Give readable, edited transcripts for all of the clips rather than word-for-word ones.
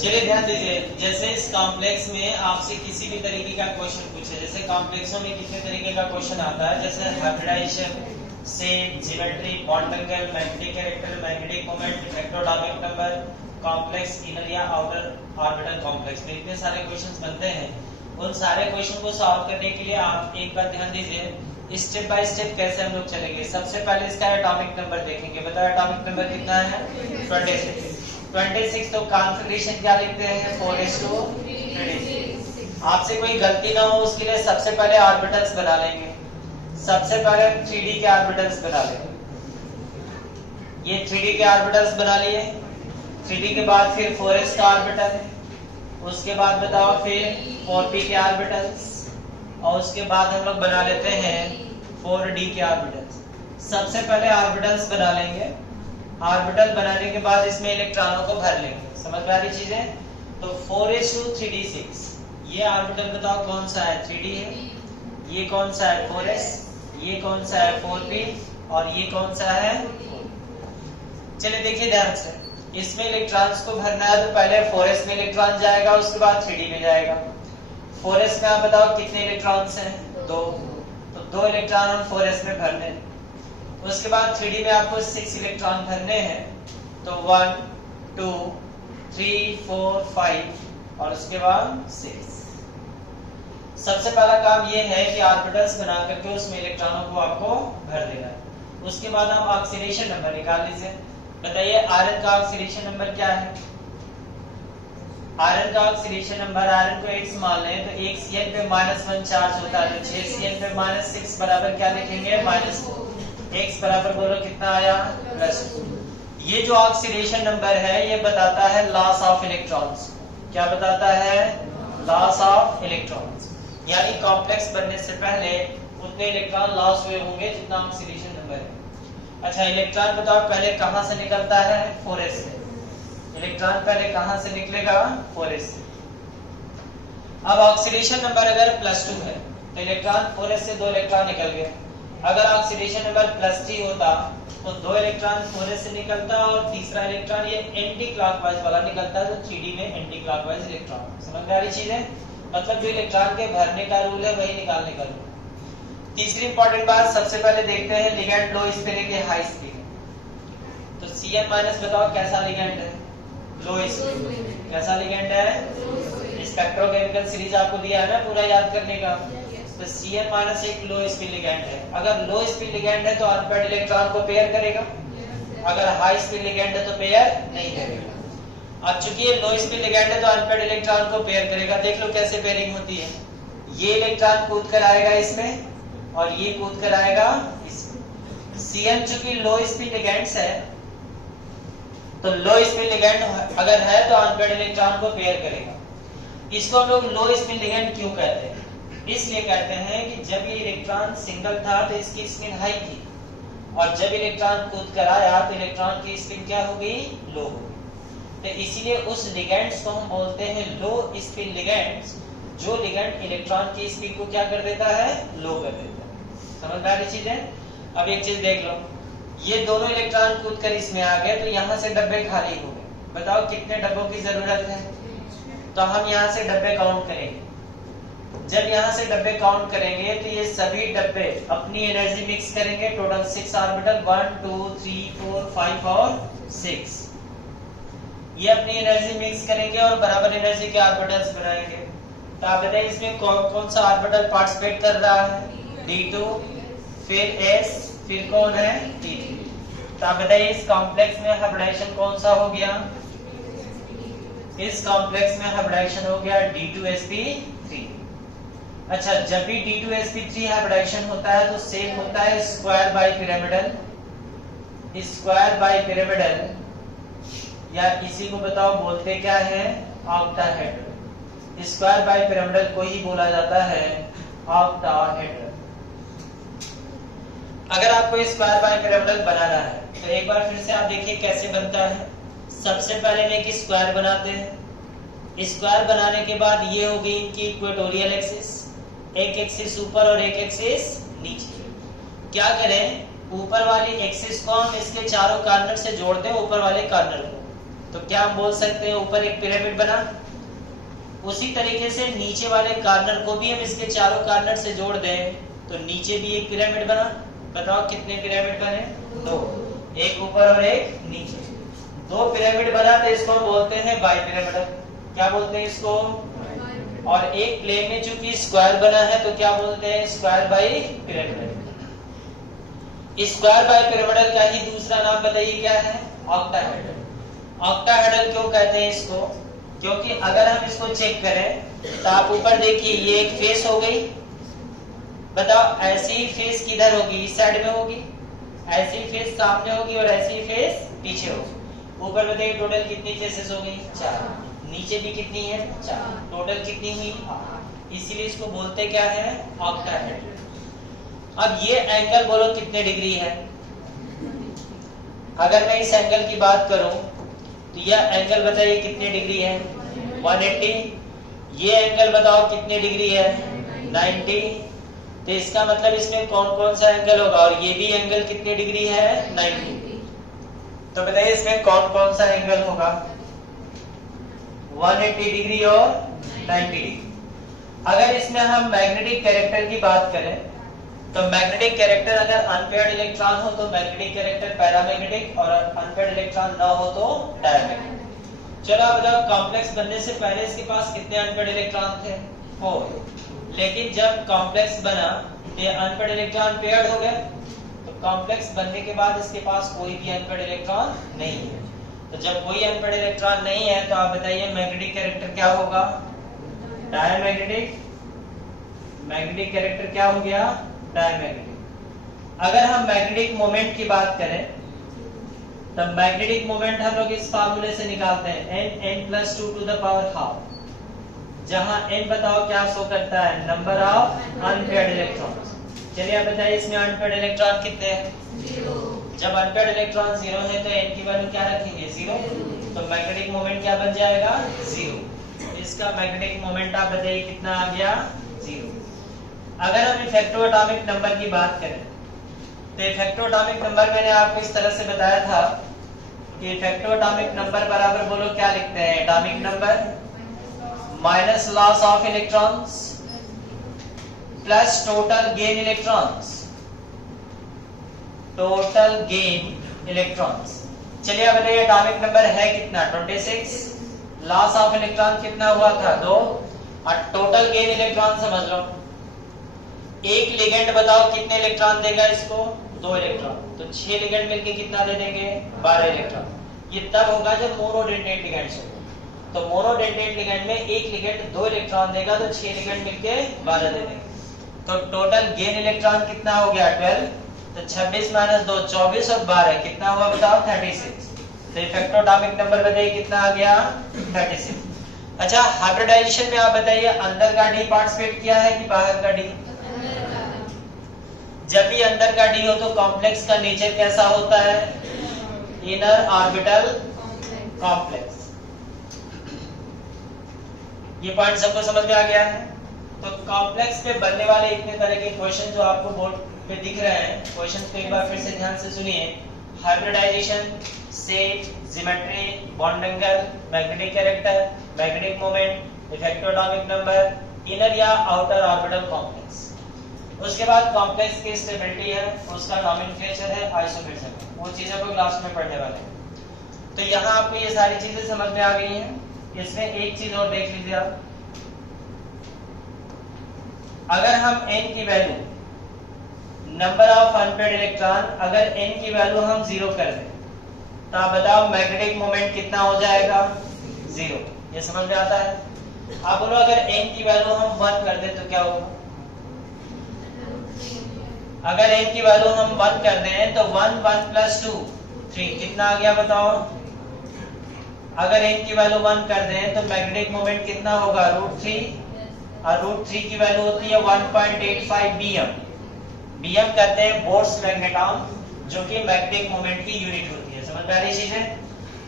चलिए ध्यान दीजिए, जैसे इस कॉम्प्लेक्स में आपसे किसी भी तरीके का क्वेश्चन पूछे, जैसे कॉम्प्लेक्सों में कितने तरीके का क्वेश्चन आता है, जैसे hybridization, shape, geometry, bond angle, magnetic character, magnetic moment, electrodynamic number, complex inner या आउटर ऑर्बिटल कॉम्प्लेक्स में इतने सारे क्वेश्चंस बनते हैं। उन सारे क्वेश्चन को सॉल्व करने के लिए आप एक बार ध्यान दीजिए, स्टेप बाय स्टेप कैसे हम लोग चलेंगे। सबसे पहले इसका एटॉमिक नंबर देखेंगे। बताओ एटॉमिक नंबर कितना है? 26। तो कॉन्फिगरेशन क्या लिखते हैं? 4:3। आपसे कोई गलती ना हो उसके लिए सबसे पहले ऑर्बिटल्स बना लेंगे। सबसे पहले 3D के ऑर्बिटल्स बना लेंगे। ये 3D के ऑर्बिटल्स बना लिए। 3D के बाद फिर 4s का ऑर्बिटल, उसके बाद बताओ फिर 4p के ऑर्बिटल्स, और उसके बाद हम लोग बना लेते हैं 4d के ऑर्बिटल्स। सबसे पहले ऑर्बिटल्स बना लेंगे। ऑर्बिटल बनाने के बाद इसमें इलेक्ट्रॉनों को भर लेंगे। समझ में आ रही चीजें? तो 4s2 3d6 ये ऑर्बिटल बताओ कौन सा है? 3d है। ये कौन सा है? 4s। ये कौन सा है? 4p। और ये कौन सा है? 4। चलिए देखिए ध्यान से, इसमें इलेक्ट्रॉन्स को भरना है तो पहले 4s में इलेक्ट्रॉन जाएगा, उसके बाद 3d में जाएगा। 4s में आप बताओ कितने इलेक्ट्रॉन्स हैं? 2। तो 2 इलेक्ट्रॉन हम 4s में भरने हैं। उसके बाद 3D में आपको 6 इलेक्ट्रॉन भरने हैं। तो 1 2 3 4 5 और उसके बाद 6। सबसे पहला काम ये है कि ऑर्बिटल्स बना करके उसमें इलेक्ट्रॉनों को आपको भर देना है। उसके बाद आप ऑक्सीडेशन नंबर निकाल लीजिए। बताइए आयरन का ऑक्सीडेशन नंबर क्या है? आयरन का ऑक्सीडेशन नंबर, आयरन को X मान लें तो 1 Cl पे -1 चार्ज होता है, तो 6 Cl पे -6 बराबर क्या लिखेंगे? -4। X बराबर बोलो कितना आया? +2। ये जो ऑक्सीडेशन नंबर है ये बताता है लॉस ऑफ इलेक्ट्रॉन्स। क्या बताता है? Loss of electrons. यानी कॉम्प्लेक्स बनने से पहले उतने इलेक्ट्रॉन लॉस हुए होंगे जितना ऑक्सीडेशन नंबर है। अच्छा इलेक्ट्रॉन बताओ पहले कहां से निकलता है? 4s से। इलेक्ट्रॉन पहले कहां से निकलेगा? 4s से। अब ऑक्सीडेशन नंबर अगर +2 है तो इलेक्ट्रॉन 4s से 2 इलेक्ट्रॉन निकल गए। अगर ऑक्सीडेशन नंबर +3 होता तो 2 इलेक्ट्रॉन 4s से निकलता और तीसरा इलेक्ट्रॉन ये एंटी क्लॉकवाइज वाला निकलता, तो 3D में एंटी क्लॉकवाइज इलेक्ट्रॉन। समझ में आ रही चीज है? मतलब जो इलेक्ट्रॉन के भरने का रूल है वही निकालने का रूल। तीसरी इंपॉर्टेंट बात, सबसे पहले देखते हैं लिगेंड लो स्पिन है कि हाई स्पिन। तो Cn- बताओ कैसा लिगेंड है? Low spin. कैसा लिगेंड है? स्पेक्ट्रोकेमिकल सीरीज आपको दिया है ना पूरा याद करने का। तो Cn- एक लो स्पिन लिगेंड है। अगर लो स्पिन लिगेंड है तो अनपेयर्ड इलेक्ट्रॉन को पेयर करेगा, अगर हाई स्पिन लिगेंड है तो पेयर नहीं करेगा। अब चूंकि ये लो स्पिन लिगेंड है तो अनपेयर्ड इलेक्ट्रॉन को पेयर करेगा। देख लो कैसे पेयरिंग होती है। ये इलेक्ट्रॉन कूद कर आएगा इसमें और ये कूद कर आएगा इसमें। Cn चूंकि लो स्पिन लिगेंड्स है तो लो स्पिन लिगेंड अगर है तो अनपेयर्ड इलेक्ट्रॉन को पेयर करेगा। इसको हम लोग लो स्पिन लिगेंड क्यों कहते हैं? इसलिए कहते हैं कि जब ये इलेक्ट्रॉन सिंगल था तो इसकी स्पिन हाई थी, और जब इलेक्ट्रॉन कूद कर आया तो इलेक्ट्रॉन की स्पिन क्या हो गई? लो हो गई। तो इसीलिए उस लिगेंड्स को हम बोलते हैं लो स्पिन लिगेंड्स, जो लिगेंड इलेक्ट्रॉन की स्पिन को क्या कर देता है? लो कर देता है। समझ में आ रही चीज है? अब एक चीज देख लो, ये दोनों इलेक्ट्रॉन कूद कर इसमें आ गए तो यहाँ से डब्बे खाली हो गए। बताओ कितने डब्बों की जरूरत है? तो हम यहाँ से डब्बे काउंट करेंगे। जब यहाँ से डब्बे काउंट करेंगे तो ये सभी डब्बे अपनी एनर्जी मिक्स करेंगे। टोटल 6 ऑर्बिटल 1 2 3 4 5 और 6 ये अपनी एनर्जी मिक्स करेंगे और बराबर एनर्जी के ऑर्बिटल्स बनाएंगे। तो आप बताइए इसमें कौन सा ऑर्बिटल पार्टिसिपेट कर रहा है? D2, फिर S, फिर कौन है? T3। तो आप बताइए इस कॉम्प्लेक्स में हाइब्रिडाइजेशन कौन सा हो गया? इस कॉम्प्लेक्स में हाइब्रिडाइजेशन हो गया D2sp3। अच्छा जब भी D2sp3 हाइब्रिडाइजेशन होता है तो शेप होता है square bi pyramidal. Square bi pyramidal या इसी को बताओ बोलते क्या है? ऑक्टाहेड्रल। स्क्वायर बाई पिरामिडल को ही बोला जाता है ऑक्टाहेड्रल। अगर आपको स्क्वायर बाई पिरामिडल बनाना है तो एक बार फिर से आप देखिए कैसे बनता है। सबसे पहले में एक स्क्वायर बनाते हैं। स्क्वायर बनाने के बाद ये होगी इनकी इक्वेटोरियल एक्सिस, एक एक्सिस ऊपर और एक एक्सिस नीचे। क्या करें, ऊपर वाली एक्सिस को हम इसके चारों कॉर्नर से जोड़ दें, ऊपर वाले कॉर्नर को, तो क्या हम बोल सकते हैं ऊपर एक पिरामिड बना। उसी तरीके से नीचे वाले कॉर्नर को भी हम इसके चारों कॉर्नर से जोड़ दें तो नीचे भी एक पिरामिड बना। बताओ कितने पिरामिड बने? दो, एक ऊपर और एक नीचे। दो पिरामिड बना तो इसको हम बोलते हैं बाइपिरामिडल। क्या बोलते हैं इसको? और एक प्लेन में चूंकि स्क्वायर बना है तो क्या बोलते हैं? Square bi pyramidal. Square bi pyramidal का ही दूसरा नाम बताइए क्या है? ऑक्टाहेड्रल। ऑक्टाहेड्रल क्यों कहते हैं इसको? क्योंकि अगर हम इसको चेक करें तो आप ऊपर देखिए, ये एक फेस हो गई। बताओ ऐसी फेस किधर होगी? इस साइड में होगी। ऐसी फेस सामने होगी और ऐसी फेस पीछे होगी। ऊपर बताइए टोटल कितनी फेसेस हो गई? 4। नीचे भी कितनी है? 4। टोटल कितनी हुई? 8। इसीलिए इसको बोलते क्या है? ऑक्टाहेड्रल। अब ये एंगल बोलो कितने डिग्री है? अगर मैं इस एंगल की बात करूं तो यह एंगल बताइए कितने डिग्री है? 180। ये एंगल बताओ कितने डिग्री है? 90। तो इसका मतलब इसमें कौन कौन सा एंगल होगा? और ये भी एंगल कितने डिग्री है? 90। तो बताइए इसमें कौन कौन सा एंगल होगा? 180 डिग्री और 90 डिग्री। अगर इसमें हम मैग्नेटिक कैरेक्टर की बात करें तो मैग्नेटिक कैरेक्टर अगर अनपेयर्ड इलेक्ट्रॉन हो तो मैग्नेटिक कैरेक्टर पैरामैग्नेटिक, और अनपेयर्ड इलेक्ट्रॉन ना हो तो डायमैग्नेटिक। चलो अब जब कॉम्प्लेक्स बनने से पहले इसके पास कितने अनपेयर्ड इलेक्ट्रॉन थे? 4। लेकिन जब कॉम्प्लेक्स बना तो ये अनपेयर्ड इलेक्ट्रॉन पेयर्ड हो गए। तो कॉम्प्लेक्स बनने के बाद इसके पास कोई भी अनपेयर्ड इलेक्ट्रॉन नहीं है। तो जब कोई अनपेयर्ड इलेक्ट्रॉन नहीं है तो आप बताइए मैग्नेटिक कैरेक्टर क्या होगा? डायमैग्नेटिक। मैग्नेटिक कैरेक्टर क्या हो गया? डायमैग्नेटिक। अगर हम मैग्नेटिक मोमेंट की बात करें तो मैग्नेटिक मोमेंट हम लोग इस फार्मूले से निकालते हैं, n+2 to the power half, जहां n बताओ क्या शो करता है? Number of unpaired electrons. चलिए आप बताइए इसमें अनपेयर्ड इलेक्ट्रॉन कितने हैं? 0। जब अनपेयर्ड इलेक्ट्रॉन 0 है तो n की वैल्यू क्या रखेंगे? 0। तो मैग्नेटिक मोमेंट क्या बन जाएगा? 0। इसका मैग्नेटिक मोमेंट आप बताइए कितना आ गया? 0। अगर हम इफेक्टिव एटॉमिक नंबर की बात करें तो इफेक्टिव एटॉमिक नंबर मैंने आपको इस तरह से बताया था कि इफेक्टिव एटॉमिक नंबर बराबर बोलो क्या लिखते हैं? Atomic number minus loss of electrons plus total gain electrons. Total gain electrons. चलिए अब बताइए एटॉमिक नंबर है कितना? 26। लॉस ऑफ इलेक्ट्रॉन कितना हुआ था? 2। और टोटल गेन इलेक्ट्रॉन समझ लो। एक लिगेंड बताओ कितने इलेक्ट्रॉन देगा इसको? 2 इलेक्ट्रॉन। तो 6 लिगेंड मिलके कितना दे देंगे? 12 इलेक्ट्रॉन। ये तब होगा जब मोनोडेंटेट लिगेंड से। तो मोनोडेंटेट लिगेंड में एक लिगेंड 2 इलेक्ट्रॉन देगा तो 6 लिगेंड मिलके 12 दे देंगे। तो टोटल गेन इलेक्ट्रॉन कितना हो गया? 12। तो 26 - 2 24 और 12 कितना हुआ बताओ? 36। तो इफेक्टिव एटॉमिक नंबर बताइए कितना आ गया? 36। अच्छा हाइब्रिडाइजेशन में आप बताइए अंदर का डी पार्टिसिपेट किया है कि बाहर का डी? जब भी अंदर का डी हो तो कॉम्प्लेक्स का नेचर कैसा होता है? Inner orbital complex. ये पॉइंट सबको समझ में आ गया है? तो कॉम्प्लेक्स पे बनने वाले इतने तरह के क्वेश्चन जो आपको बोर्ड पे दिख रहे हैं, क्वेश्चन को एक बार फिर से ध्यान से सुनिए। Hybridization, set, geometry, bond angle, magnetic character, magnetic moment, effective atomic number, inner या आउटर ऑर्बिटल कॉम्प्लेक्स। उसके बाद कॉम्प्लेक्स की स्टेबिलिटी है, उसका नॉमेनक्लेचर है, आइसोमेरिज्म, वो चीजें को क्लास में पढ़ने वाले हैं। तो यहाँ आपको ये सारी चीजें समझ में आ गई हैं। इसमें एक चीज और देख लीजिए आप, अगर हम n की value, number of unpaired electron, अगर n की वैल्यू हम 0 कर दें तो आप बताओ मैग्नेटिक मोमेंट कितना हो जाएगा? 0। ये समझ में आता है? आप बोलो अगर n की वैल्यू हम 1 कर दें तो क्या होगा? अगर n की वैल्यू हम 1 कर दें तो 1 1 + 2 3 कितना आ गया बताओ? अगर n की वैल्यू 1 कर दें तो मैग्नेटिक मोमेंट कितना होगा? √3। और √3 की वैल्यू होती है 1.85 bm। bm कहते हैं बोर्स मैग्नेटॉन, जो कि मैग्नेटिक मोमेंट की यूनिट होती है। समझ में आ रही चीज है?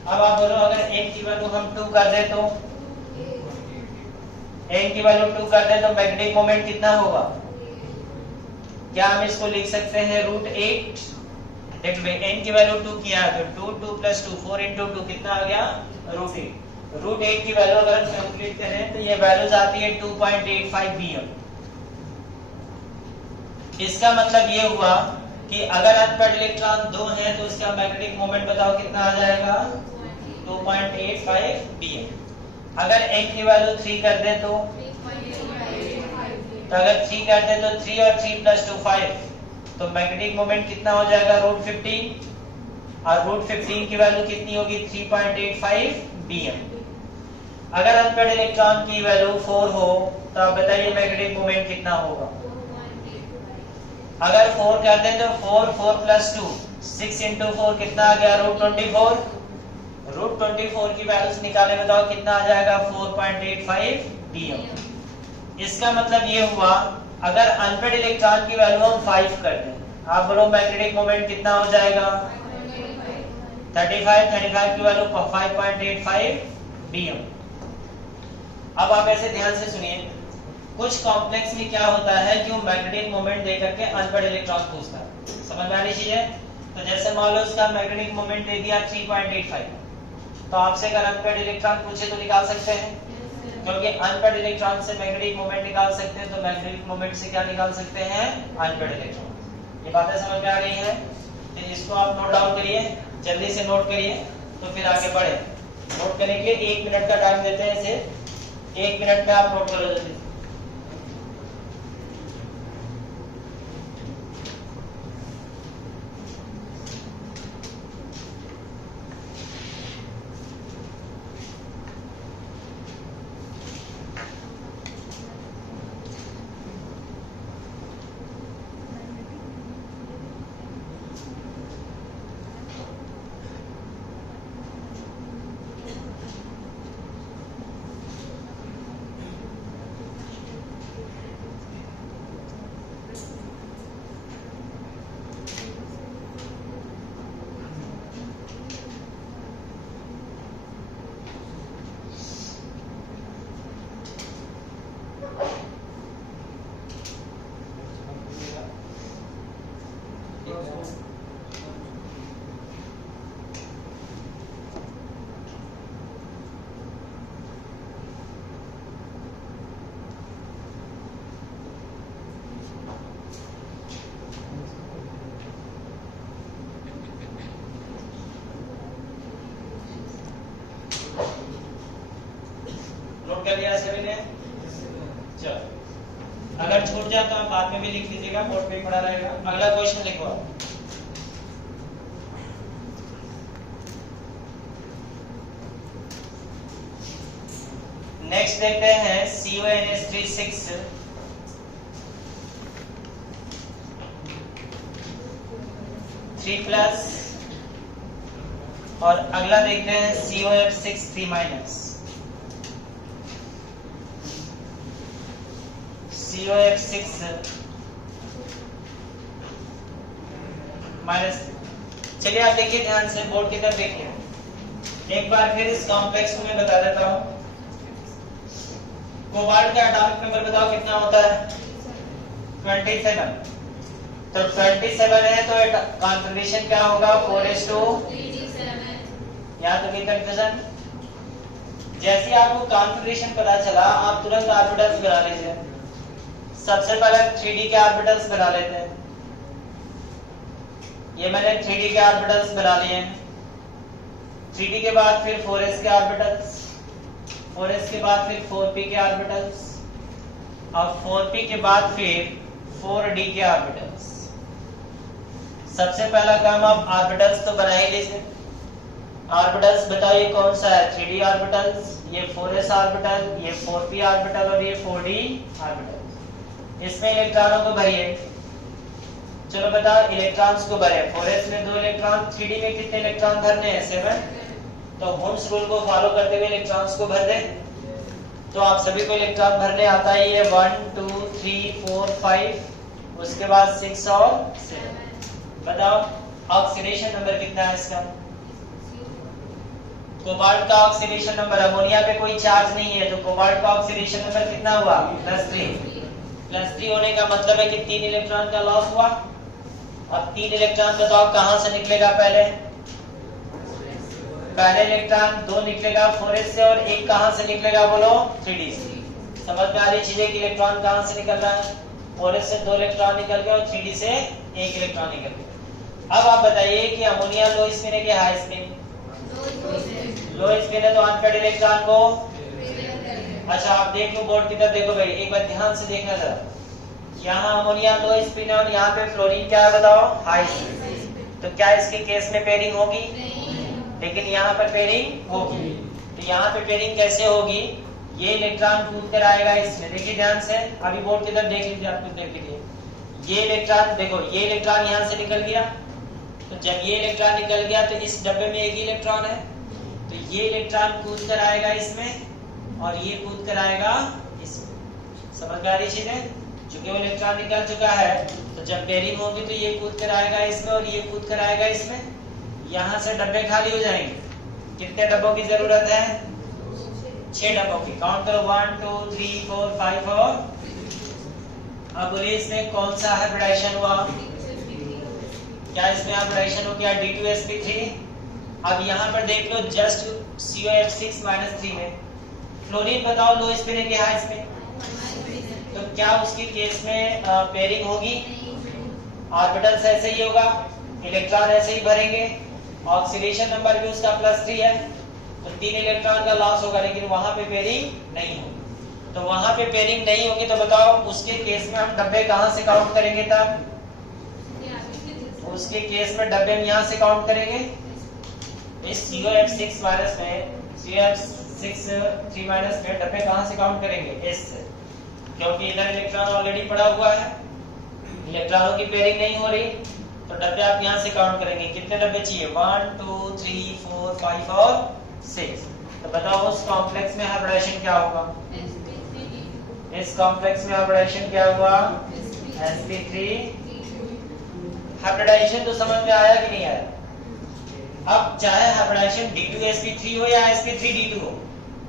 अब आप बोलो अगर n की वैल्यू हम 2 कर दें तो n की वैल्यू 2 कर दें तो मैग्नेटिक मोमेंट कितना होगा? क्या हम इसको लिख सकते हैं √8? देख भाई n की वैल्यू 2 किया है तो 2 + 2 4 × 2 कितना आ गया? √8। √8 की वैल्यू अगर हम कैलकुलेट करें तो ये वैल्यूज आती है 2.85 bm। इसका मतलब ये हुआ कि अगर अनपेयर्ड इलेक्ट्रॉन 2 हैं तो उसका मैग्नेटिक मोमेंट बताओ कितना आ जाएगा? 2.85 bm। अगर n की वैल्यू 3 कर दें तो अगर 3 कर दें तो 3 और 3 + 2 5 तो मैग्नेटिक मोमेंट कितना हो जाएगा? √15 और √15 की वैल्यू कितनी होगी? 3.85 bm। अगर अनपेयर्ड इलेक्ट्रॉन की वैल्यू 4 हो तो आप बताइए मैग्नेटिक मोमेंट कितना होगा? अगर 4 कर दें तो 4 + 2 6 × 4 कितना आ गया? √24। √24 की वैल्यूज निकाले बताओ कितना आ जाएगा? 4.85 bm। इसका मतलब ये हुआ अगर अनपेयर्ड इलेक्ट्रॉन की वैल्यू हम 5 कर दें, आप बोलो मैग्नेटिक मोमेंट कितना हो जाएगा? 35 की वैल्यू 5.85 bm। अब आप ऐसे ध्यान से सुनिए, कुछ कॉम्प्लेक्स में क्या होता है कि वो मैग्नेटिक मोमेंट दे करके अनपेयर्ड इलेक्ट्रॉन पूछता है। समझ में आ रही चीज है? तो जैसे मान लो उसका मैग्नेटिक मोमेंट दे दिया 3.85, तो आपसे अगर अनपेयर्ड इलेक्ट्रॉन पूछे तो निकाल सकते हैं, क्योंकि अनपेयर्ड इलेक्ट्रॉन से मैग्नेटिक मोमेंट निकाल सकते हैं, तो मैग्नेटिक मोमेंट से क्या निकाल सकते हैं? Unpaired electron. ये बातें समझ में आ रही हैं? तो इसको आप नोट डाउन करिए, जल्दी से नोट करिए तो फिर आगे बढ़े। नोट करने के लिए 1 मिनट का टाइम देते हैं, इसे 1 मिनट में आप नोट करो जल्दी। नोट कर लिया सभी ने? चलो, अगर छूट जाए तो आप बाद में भी लिख लीजिएगा, बोर्ड पे पड़ा रहेगा। अगला क्वेश्चन लिखो आप। नेक्स्ट देखते हैं CONH36 3+ और अगला देखते हैं COF6 3-। COF6 -। चलिए आप देखिए ध्यान से, बोर्ड की तरफ देखिए। एक बार फिर इस कॉम्प्लेक्स को मैं बता देता हूं। कोबाल्ट का एटॉमिक नंबर बताओ कितना होता है? 27। तो 27 है तो कॉन्फिगरेशन क्या होगा? 4:3। यहाँ तो कोई कंफ्यूजन? जैसे ही आपको कॉन्फिगरेशन पता चला आप तुरंत ऑर्बिटल्स बना लीजिए। सबसे पहले 3D के ऑर्बिटल्स बना लेते हैं। ये मैंने 3D के ऑर्बिटल्स बना लिए हैं। 3D के बाद फिर 4s के ऑर्बिटल्स, 4s के बाद फिर 4p के ऑर्बिटल्स, और 4p के बाद फिर 4d के ऑर्बिटल्स। सबसे पहला काम आप ऑर्बिटल्स तो बना ही लीजिए। ऑर्बिटल्स बताइए कौन सा है? 3D ऑर्बिटल्स, ये 4s ऑर्बिटल, ये 4p ऑर्बिटल और ये 4d ऑर्बिटल। इसमें इलेक्ट्रॉनों को भरिए। चलो बताओ, इलेक्ट्रॉन्स को भरे। 4s में 2 इलेक्ट्रॉन, 3d में कितने इलेक्ट्रॉन भरने हैं? 7। तो होम्स रूल को फॉलो करते हुए इलेक्ट्रॉन्स को भर दें। तो आप सभी को इलेक्ट्रॉन भरने आता ही है। 1 2 3 4 5, उसके बाद 6 और 7। बताओ ऑक्सीडेशन नंबर कितना है इसका? कोबाल्ट का ऑक्सीडेशन नंबर, अमोनिया पे कोई चार्ज नहीं है तो कोबाल्ट का ऑक्सीडेशन नंबर कितना हुआ +3 होने का मतलब है कि 3 इलेक्ट्रॉन का लॉस हुआ। अब 3 इलेक्ट्रॉन बताओ कहां से निकलेगा, पहले इलेक्ट्रॉन 2 निकलेगा 4s से और एक कहां से निकलेगा बोलो 3d से। समझ में आ रही चीजें कि इलेक्ट्रॉन कहां से निकल रहा है, 4s से 2 इलेक्ट्रॉन निकल गए और 3d से 1 इलेक्ट्रॉन निकल गया। अब आप बताइए कि अमोनिया लो स्पिन है कि हाई स्पिन, लो स्पिन है तो अनपेड इलेक्ट्रॉन को, अच्छा आप देख लो बोर्ड की तरफ देखो भाई, एक बार ध्यान से देखना जरा, यहाँ अमोनिया लो स्पिन है और यहाँ पे फ्लोरीन क्या है बताओ हाई स्पिन, तो क्या इसके केस में पेयरिंग होगी, लेकिन यहाँ पर पेयरिंग होगी। तो यहाँ पे पेयरिंग कैसे होगी, ये इलेक्ट्रॉन कूद कर आएगा इसमें, देखिए ध्यान से, अभी बोर्ड की तरफ देख लीजिए, आप कुछ देख लीजिए, ये इलेक्ट्रॉन देखो, ये इलेक्ट्रॉन यहाँ से निकल गया, तो जब ये इलेक्ट्रॉन निकल गया तो इस डब्बे में एक ही इलेक्ट्रॉन है, तो ये इलेक्ट्रॉन कूद कर आएगा इसमें और ये कूद कर आएगा इसमें। समझ में आ रही चीजें, चूंकि वो इलेक्ट्रॉन निकल चुका है तो जब पेयरिंग होगी तो ये कूद कर आएगा इसमें और ये कूद कर आएगा इसमें, यहाँ से डब्बे खाली हो जाएंगे। कितने डब्बों की जरूरत है, 6 डब्बों की, काउंट करो 1 2 3 4 5 और अब बोलिए इसमें कौन सा हाइब्रिडाइजेशन हुआ, क्या इसमें हाइब्रिडाइजेशन हो गया D2sp3। अब यहाँ पर देख लो जस्ट COF6 -3 में फ्लोरीन बताओ लो स्पिन है कि हाई स्पिन, तो क्या उसके केस में पेयरिंग होगी, ऑर्बिटल्स ऐसे ही होगा, इलेक्ट्रॉन ऐसे ही भरेंगे, ऑक्सीडेशन नंबर भी उसका +3 है, तो 3 इलेक्ट्रॉन का लॉस होगा, लेकिन वहां पे पेयरिंग नहीं होगी। तो वहां पे पेयरिंग नहीं होगी तो बताओ उसके केस में हम डब्बे कहां से काउंट करेंगे, तब उसके केस में डब्बे में यहां से काउंट करेंगे, इस COF6 माइनस में, COF6 3 में डब्बे कहां से काउंट करेंगे, S से, क्योंकि इधर इलेक्ट्रॉन ऑलरेडी पड़ा हुआ है, इलेक्ट्रॉनों की पेयरिंग नहीं हो रही, तो डब्बे आप यहाँ से काउंट करेंगे, कितने डब्बे चाहिए 1 2 3 4 5 और 6। तो बताओ उस कॉम्प्लेक्स में हाइब्रिडाइजेशन क्या होगा, इस कॉम्प्लेक्स में हाइब्रिडाइजेशन क्या हुआ sp3। हाइब्रिडाइजेशन तो समझ में आया कि नहीं आया। अब चाहे हाइब्रिडाइजेशन D2sp3 हो या sp3d2 हो,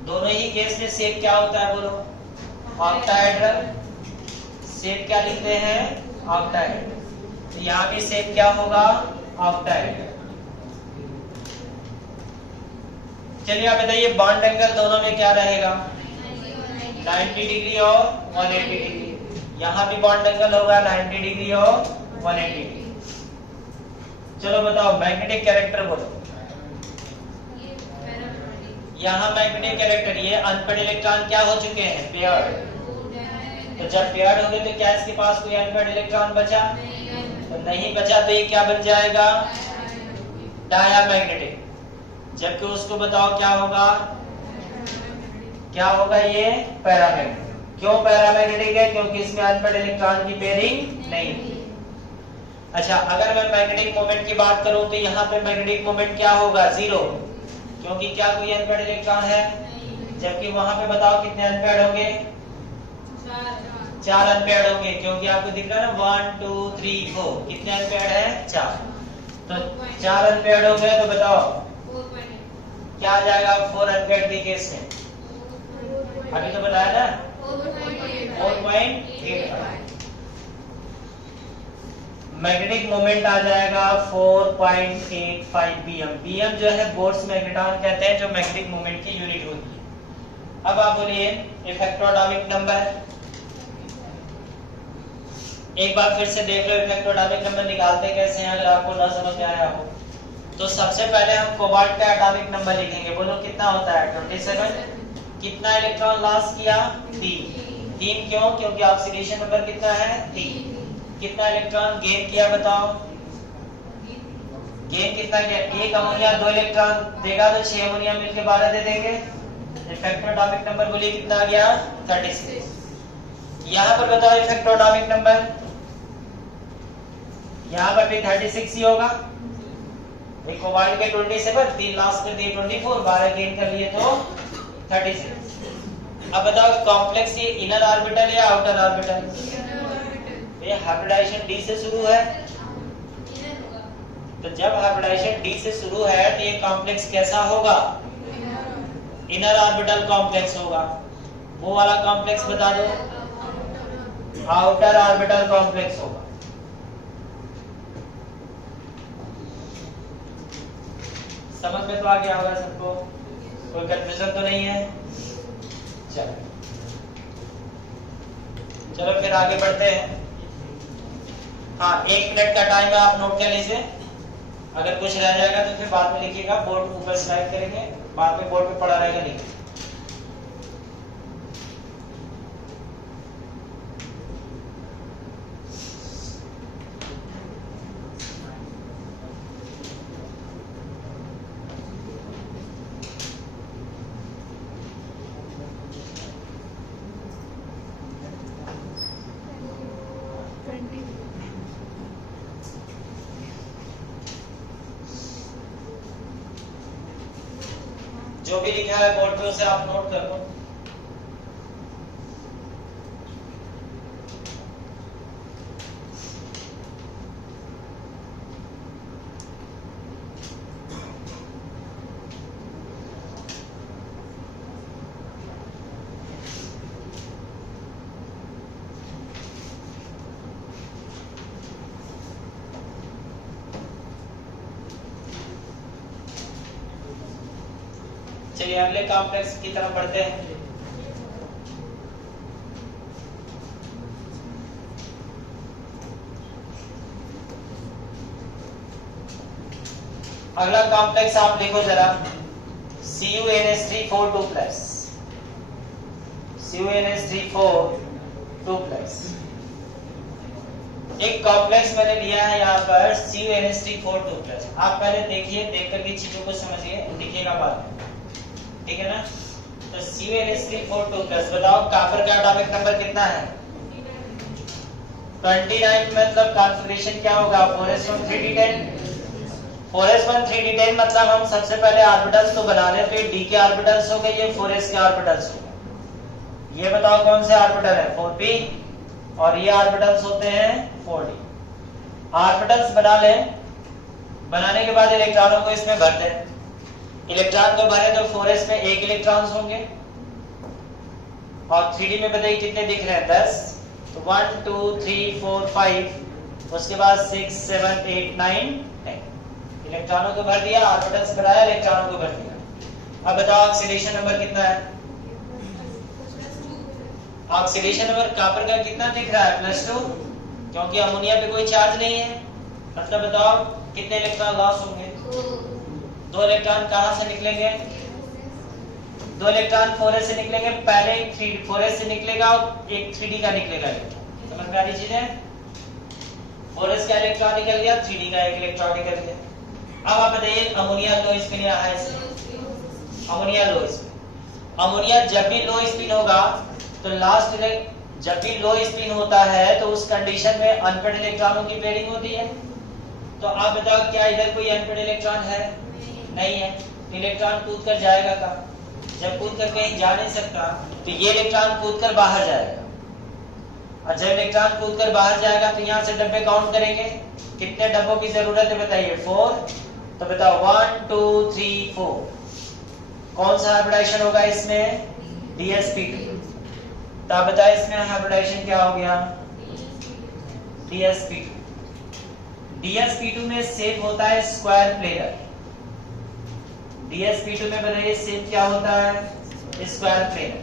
दोनों ही केस में शेप क्या होता है बोलो, ऑक्टाहेड्रल। शेप क्या लिखते हैं, ऑक्टाहेड्रल, तो यहाँ भी शेप क्या होगा, ऑक्टाहेड्रल। चलिए आप बताइए बॉन्ड एंगल दोनों में क्या रहेगा, 90 डिग्री और 180 डिग्री, यहाँ भी बॉन्ड एंगल होगा 90 डिग्री और 180 डिग्री। चलो बताओ मैग्नेटिक कैरेक्टर बोलो, यहाँ मैग्नेटिक कैरेक्टर, ये अनपेड इलेक्ट्रॉन क्या हो चुके हैं, पेयर्ड, तो जब पेयर्ड हो गए तो क्या इसके पास कोई अनपेड इलेक्ट्रॉन बचा, तो नहीं बचा, तो ये क्या बन जाएगा, डायामैग्नेटिक। जबकि उसको बताओ क्या होगा, ये पैरामैग्नेटिक। क्यों पैरामैग्नेटिक है, क्योंकि इसमें अनपेड इलेक्ट्रॉन की पेयरिंग नहीं है। अच्छा अगर मैं मैग्नेटिक मोमेंट की बात करूं तो यहाँ पे मैग्नेटिक मोमेंट क्या होगा, 0, क्योंकि क्या कोई अनपेड इलेक्ट्रॉन है, जबकि वहां पे बताओ कितने अनपेड होंगे, 4 अनपेड होंगे, क्योंकि आपको दिख रहा है ना 1 2 3 4, कितने अनपेड है 4, तो 4 अनपेड हो गए, तो बताओ क्या आ जाएगा 4 अनपेड के केस में, अभी तो बताया ना 4.85, मैग्नेटिक मोमेंट आ जाएगा 4.85 bm। bm जो है बोर्स मैग्नेटॉन कहते हैं, जो मैग्नेटिक मोमेंट की यूनिट होती है। अब आप बोलिए इलेक्ट्रोडायनामिक नंबर, एक बार फिर से देख लो इलेक्ट्रोडायनामिक नंबर निकालते कैसे हैं, अगर आपको ना समझ में आया हो तो सबसे पहले हम कोबाल्ट का एटॉमिक नंबर लिखेंगे, बोलो कितना होता है 27। कितना इलेक्ट्रॉन लॉस किया, 3। क्यों, क्योंकि ऑक्सीडेशन नंबर कितना है 3। कितना इलेक्ट्रॉन गेन किया बताओ, गेन कितना किया, एक अमोनिया 2 इलेक्ट्रॉन देगा तो 6 अमोनिया मिलकर 12 दे देंगे। इफेक्टिव एटॉमिक नंबर बोलिए कितना आ गया 36। यहाँ पर बताओ इफेक्टिव एटॉमिक नंबर, यहाँ पर भी 36 ही होगा, एक कोबाल्ट के 27, 3 लॉस कर दिए 24, 12 गेन कर लिए तो 36। अब बताओ कॉम्प्लेक्स ये इनर ऑर्बिटल या आउटर ऑर्बिटल, ये हाइब्रिडाइजेशन D से शुरू है, तो जब हाइब्रिडाइजेशन D से शुरू है तो ये कॉम्प्लेक्स कैसा होगा, इनर ऑर्बिटल कॉम्प्लेक्स होगा, वो वाला कॉम्प्लेक्स बता दो, आउटर ऑर्बिटल कॉम्प्लेक्स होगा। समझ में तो आ गया होगा सबको, कोई कंफ्यूजन तो नहीं है? चलो चलो फिर आगे बढ़ते हैं। हाँ, 1 मिनट का टाइम है, आप नोट कर लीजिए। अगर कुछ रह जाएगा तो फिर बाद में लिखिएगा, बोर्ड के ऊपर स्लाइड करेंगे, बाद में बोर्ड पे पड़ा रहेगा लिखिए। जो भी लिखा है बोर्ड पे उसे आप नोट कर लो। चलिए अगले कॉम्प्लेक्स की तरफ बढ़ते हैं। अगला कॉम्प्लेक्स आप लिखो जरा, CuNH3 4 2+, CuNH3 2+। एक कॉम्प्लेक्स मैंने लिया है यहाँ पर CuNH3 2+। आप पहले देखिए, देख करके चीजों को समझिए, लिखिएगा बाद में, ठीक है ना? तो CuNH3 2+, बताओ कॉपर का एटॉमिक नंबर कितना है? 29। मतलब कॉन्फ़िगरेशन क्या होगा? 4s1 3d10। 4s1 3d10 मतलब हम सबसे पहले ऑर्बिटल्स तो बना लें, तो ये d के ऑर्बिटल्स हो गए, ये 4s के ऑर्बिटल्स हो गए। ये बताओ कौन से ऑर्बिटल है? 4p, और ये ऑर्बिटल्स होते हैं 4d। ऑर्बिटल्स बना लें, बनाने के बाद इलेक्ट्रॉनों को इसमें भर दें। इलेक्ट्रॉन को भरे तो 4s में 1 इलेक्ट्रॉन्स होंगे, और 3d में बताइए कितने दिख रहे हैं? 10। तो 1 2 3 4 5, उसके बाद 6 7 8 9 10 इलेक्ट्रॉनों को भर दिया, ऑर्बिटल्स बनाया, इलेक्ट्रॉनों को भर दिया। अब बताओ ऑक्सीडेशन नंबर कितना है? ऑक्सीडेशन नंबर कॉपर का कितना दिख रहा है? +2, क्योंकि अमोनिया पे कोई चार्ज नहीं है। मतलब बताओ कितने इलेक्ट्रॉन लॉस होंगे? 2 इलेक्ट्रॉन कहां से निकलेंगे? 2 इलेक्ट्रॉन 4s से निकलेंगे, पहले एक 4s से निकलेगा और एक 3d का निकलेगा। समझ में आ रही चीज है? 4s का इलेक्ट्रॉन निकल गया, 3d का एक इलेक्ट्रॉन निकल गया। अब आप बताइए अमोनिया लो स्पिन या high spin? Ammonia low spin. Ammonia जब भी लो स्पिन होगा तो लास्ट जब भी लो स्पिन होता है तो उस कंडीशन में अनपेड इलेक्ट्रॉनों की पेयरिंग होती है। तो आप बताओ क्या इधर कोई अनपेड इलेक्ट्रॉन है? नहीं है। इलेक्ट्रॉन कूद कर जाएगा कहाँ? जब कूद कर कहीं जा नहीं सकता तो ये इलेक्ट्रॉन कूद कर बाहर जाएगा, और जब इलेक्ट्रॉन कूद कर बाहर जाएगा तो यहाँ से डब्बे काउंट करेंगे। कितने डब्बों की जरूरत है बताइए? 4। तो बताओ 1 2 3 4। कौन सा हाइब्रिडाइजेशन होगा इसमें? dsp2। तो आप बताओ इसमें हाइब्रिडाइजेशन क्या हो गया? dsp2। dsp2 में शेप होता है स्क्वायर प्लेनर। dsp2 में बताइए शेप क्या होता है? Square planar.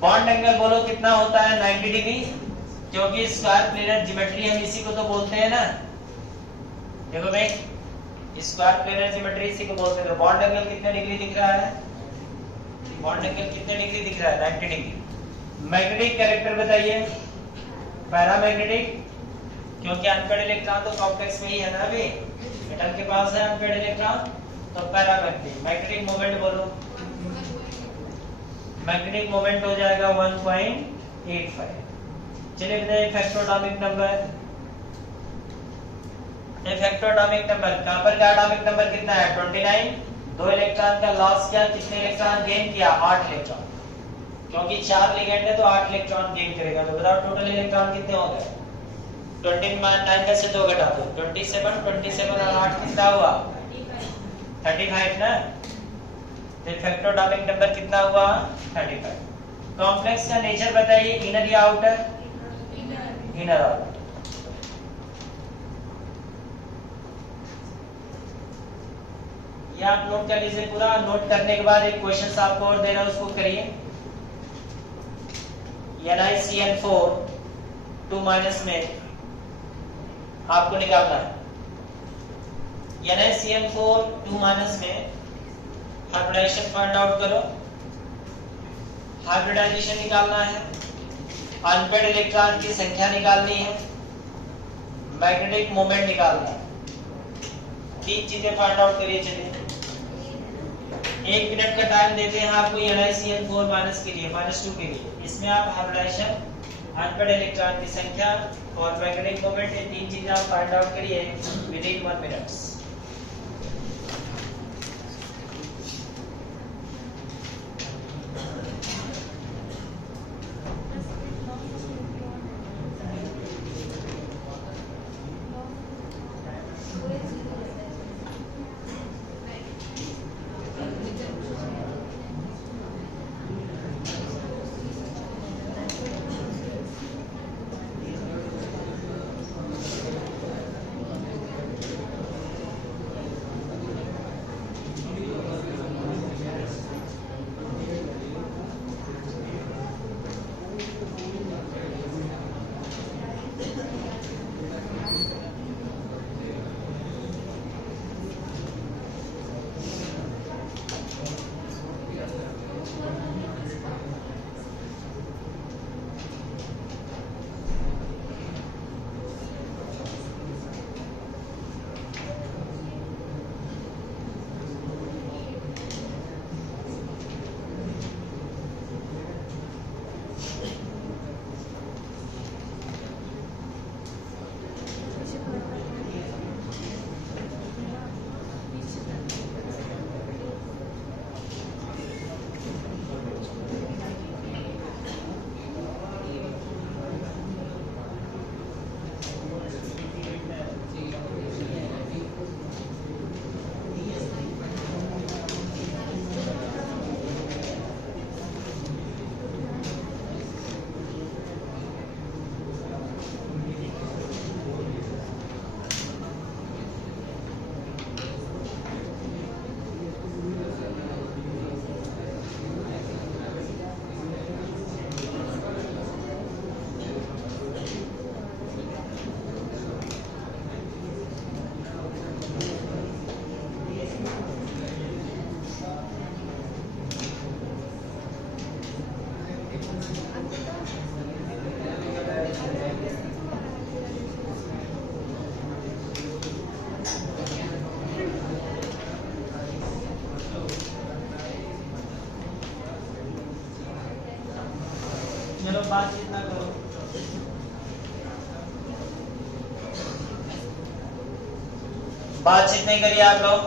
बॉन्ड एंगल बोलो कितना होता है? 90 डिग्री, क्योंकि स्क्वायर प्लेनर ज्योमेट्री हम इसी को तो बोलते हैं ना। देखो भाई, स्क्वायर प्लेनर ज्योमेट्री इसी को बोलते हैं। तो बॉन्ड एंगल कितने डिग्री दिख रहा है? बॉन्ड एंगल कितने डिग्री दिख रहा है? 90 डिग्री। मैग्नेटिक कैरेक्टर बताइए? पैरामैग्नेटिक, क्योंकि अनपेड इलेक्ट्रॉन तो कॉम्प्लेक्स में ही है ना, अभी मेटल के पास है अनपेड इलेक्ट्रॉन, तो पैरामैग्नेटिक। मैग्नेटिक मोमेंट बोलो? मैग्नेटिक मोमेंट हो जाएगा 1.85। चलिए बताइए इफेक्टोटॉमिक नंबर। इफेक्टोटॉमिक नंबर, कॉपर का एटॉमिक नंबर कितना है? 29। 2 इलेक्ट्रॉन का लॉस किया, कितने इलेक्ट्रॉन गेन किया? 8 इलेक्ट्रॉन, क्योंकि 4 लिगेंड है तो 8 इलेक्ट्रॉन गेन करेगा। तो बताओ टोटल इलेक्ट्रॉन कितने हो गए? 29 में से 2 घटा दो, 27 और 8 कितना हुआ? 35 ना। तो इफेक्टिव एटॉमिक नंबर कितना हुआ 35। कॉम्प्लेक्स का नेचर बताइए, इनर या आउटर? Inner outer. ये आप नोट कर लीजिए पूरा। नोट करने के बाद एक क्वेश्चन आपको और दे रहा है, उसको करिए। NiCN4 2 माइनस में आपको निकालना है। NiCN4 2 माइनस में हाइब्रिडाइजेशन फाइंड आउट करो। हाइब्रिडाइजेशन निकालना है, अनपेड इलेक्ट्रॉन की संख्या निकालनी है, मैग्नेटिक मोमेंट निकालना है। 3 चीजें फाइंड आउट करिए। चलिए 1 मिनट का टाइम देते हैं आपको NiCN4 माइनस के लिए, -2 के लिए। इसमें आप हाइब्रिडाइजेशन, अनपेड इलेक्ट्रॉन की संख्या और मैग्नेटिक मोमेंट, ये 3 चीजें आप फाइंड आउट करिए विदिन 1 मिनट। चलो बातचीत ना करो। बातचीत नहीं करिए आप लोग।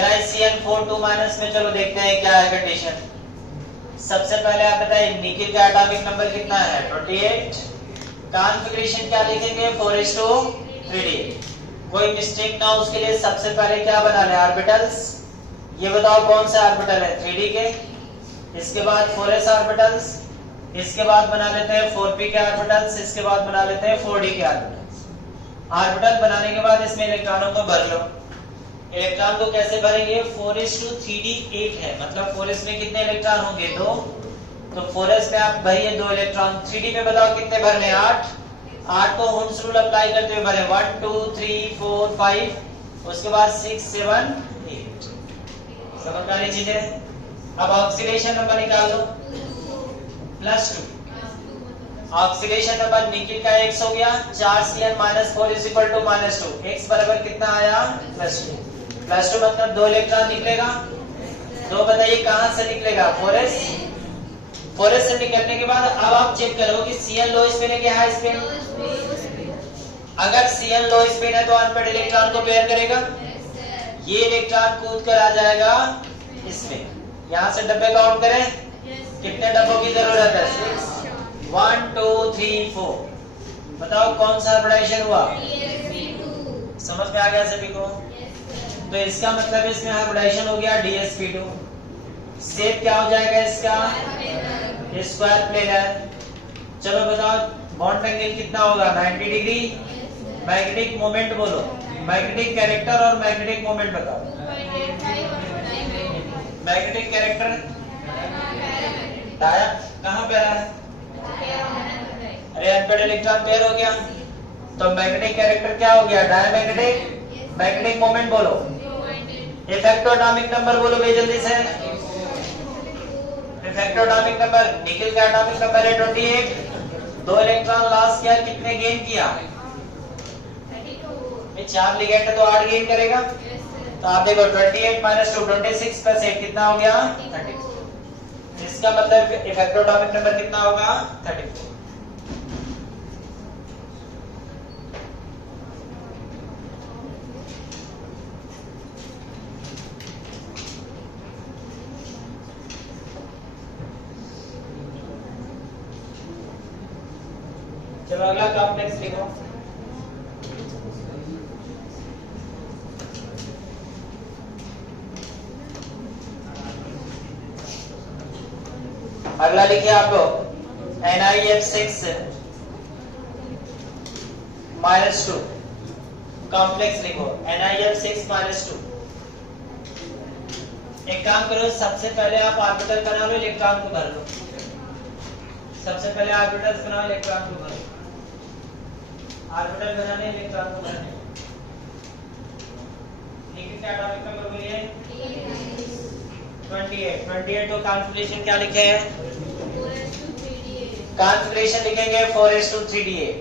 NiCN4 2 माइनस में चलो देखते हैं क्या है कंडीशन। सबसे पहले आप बताइए निकिल का एटॉमिक नंबर कितना है 28। कॉन्फ़िगरेशन क्या लिखेंगे 4:3D। कोई मिस्टेक ना हो उसके लिए सबसे पहले क्या बना ले ऑर्बिटल्स। ये बताओ कौन सा ऑर्बिटल है 3D के। इसके बाद 4s ऑर्बिटल्स, इसके बाद बना लेते हैं 4p के ऑर्बिटल्स, इसके बाद बना लेते हैं 4d के ऑर्बिटल्स। ऑर्बिटल बनाने के बाद इसमें इलेक्ट्रॉनों को भर लो। इलेक्ट्रॉन को कैसे भरेंगे 4:3D 8 है, मतलब 4s में कितने इलेक्ट्रॉन होंगे 2। तो 4s में आप भरिए 2 इलेक्ट्रॉन। 3d में बताओ कितने भरने 8 को हुंस रूल अप्लाई करते हुए भरे 1 2 3 4 5, उसके बाद 6 7 8। समझ आ रही चीजें। अब ऑक्सीडेशन नंबर निकाल लो +2। ऑक्सीडेशन नंबर निकिल का x हो गया 4Cn - 4 = -2। x बराबर कितना आया +2। +2 मतलब 2 इलेक्ट्रॉन निकलेगा। 2 बताइए कहां से निकलेगा 4s। 4s से निकलने के बाद अब आप चेक करो कि Cn लो स्पिन है कि हाई स्पिन। अगर Cn लो स्पिन है तो अनपेड इलेक्ट्रॉन को पेयर करेगा। ये इलेक्ट्रॉन कूद कर आ जाएगा इसमें। यहां से डब्बे काउंट करें कितने डब्बों की जरूरत है 6 1 2 3 4। बताओ कौन सा हाइब्रिडाइजेशन हुआ। समझ में आ गया सभी को। तो इसका मतलब इसमें हाइब्रिडाइजेशन हो गया dsp2। शेप क्या हो जाएगा इसका? Square planar. चलो बताओ बॉन्ड एंगल कितना होगा? 90 डिग्री। मैग्नेटिक मोमेंट बोलो, मैग्नेटिक कैरेक्टर और मैग्नेटिक मोमेंट बताओ। मैग्नेटिक कैरेक्टर डाया कहाँ पे है? अरे अनपेड इलेक्ट्रॉन पेयर हो गया, तो मैग्नेटिक कैरेक्टर क्या हो गया? डायमैग्नेटिक। मैग्नेटिक मोमेंट बोलो, इफेक्टिव एटॉमिक नंबर बोलो भाई जल्दी से। इफेक्टिव एटॉमिक नंबर, निकल का एटॉमिक नंबर है 28। 2 इलेक्ट्रॉन लॉस किया, कितने गेन किया? 4 लिगेंड है तो 8 गेन करेगा। तो आप देखो 28 - 2 26 + 8 कितना हो गया? 32। इसका मतलब इफेक्टिव एटॉमिक नंबर कितना होगा? 34। चलो अगला कॉम्प्लेक्स लिखो। अगला लिखिए आप लोग NiF6 - 2 कॉम्प्लेक्स लिखो NiF6 - 2। एक काम करो, सबसे पहले आप ऑर्बिटल बना लो, इलेक्ट्रॉन को भर लो। सबसे पहले ऑर्बिटल्स बनाओ, इलेक्ट्रॉन को भरो। ऑर्बिटल बनाने, इलेक्ट्रॉन को भरने। निकल का एटॉमिक नंबर बोलिए 28। 28 तो कॉन्फिगरेशन क्या लिखे हैं? कॉन्फिगरेशन लिखेंगे 4s2 3d8।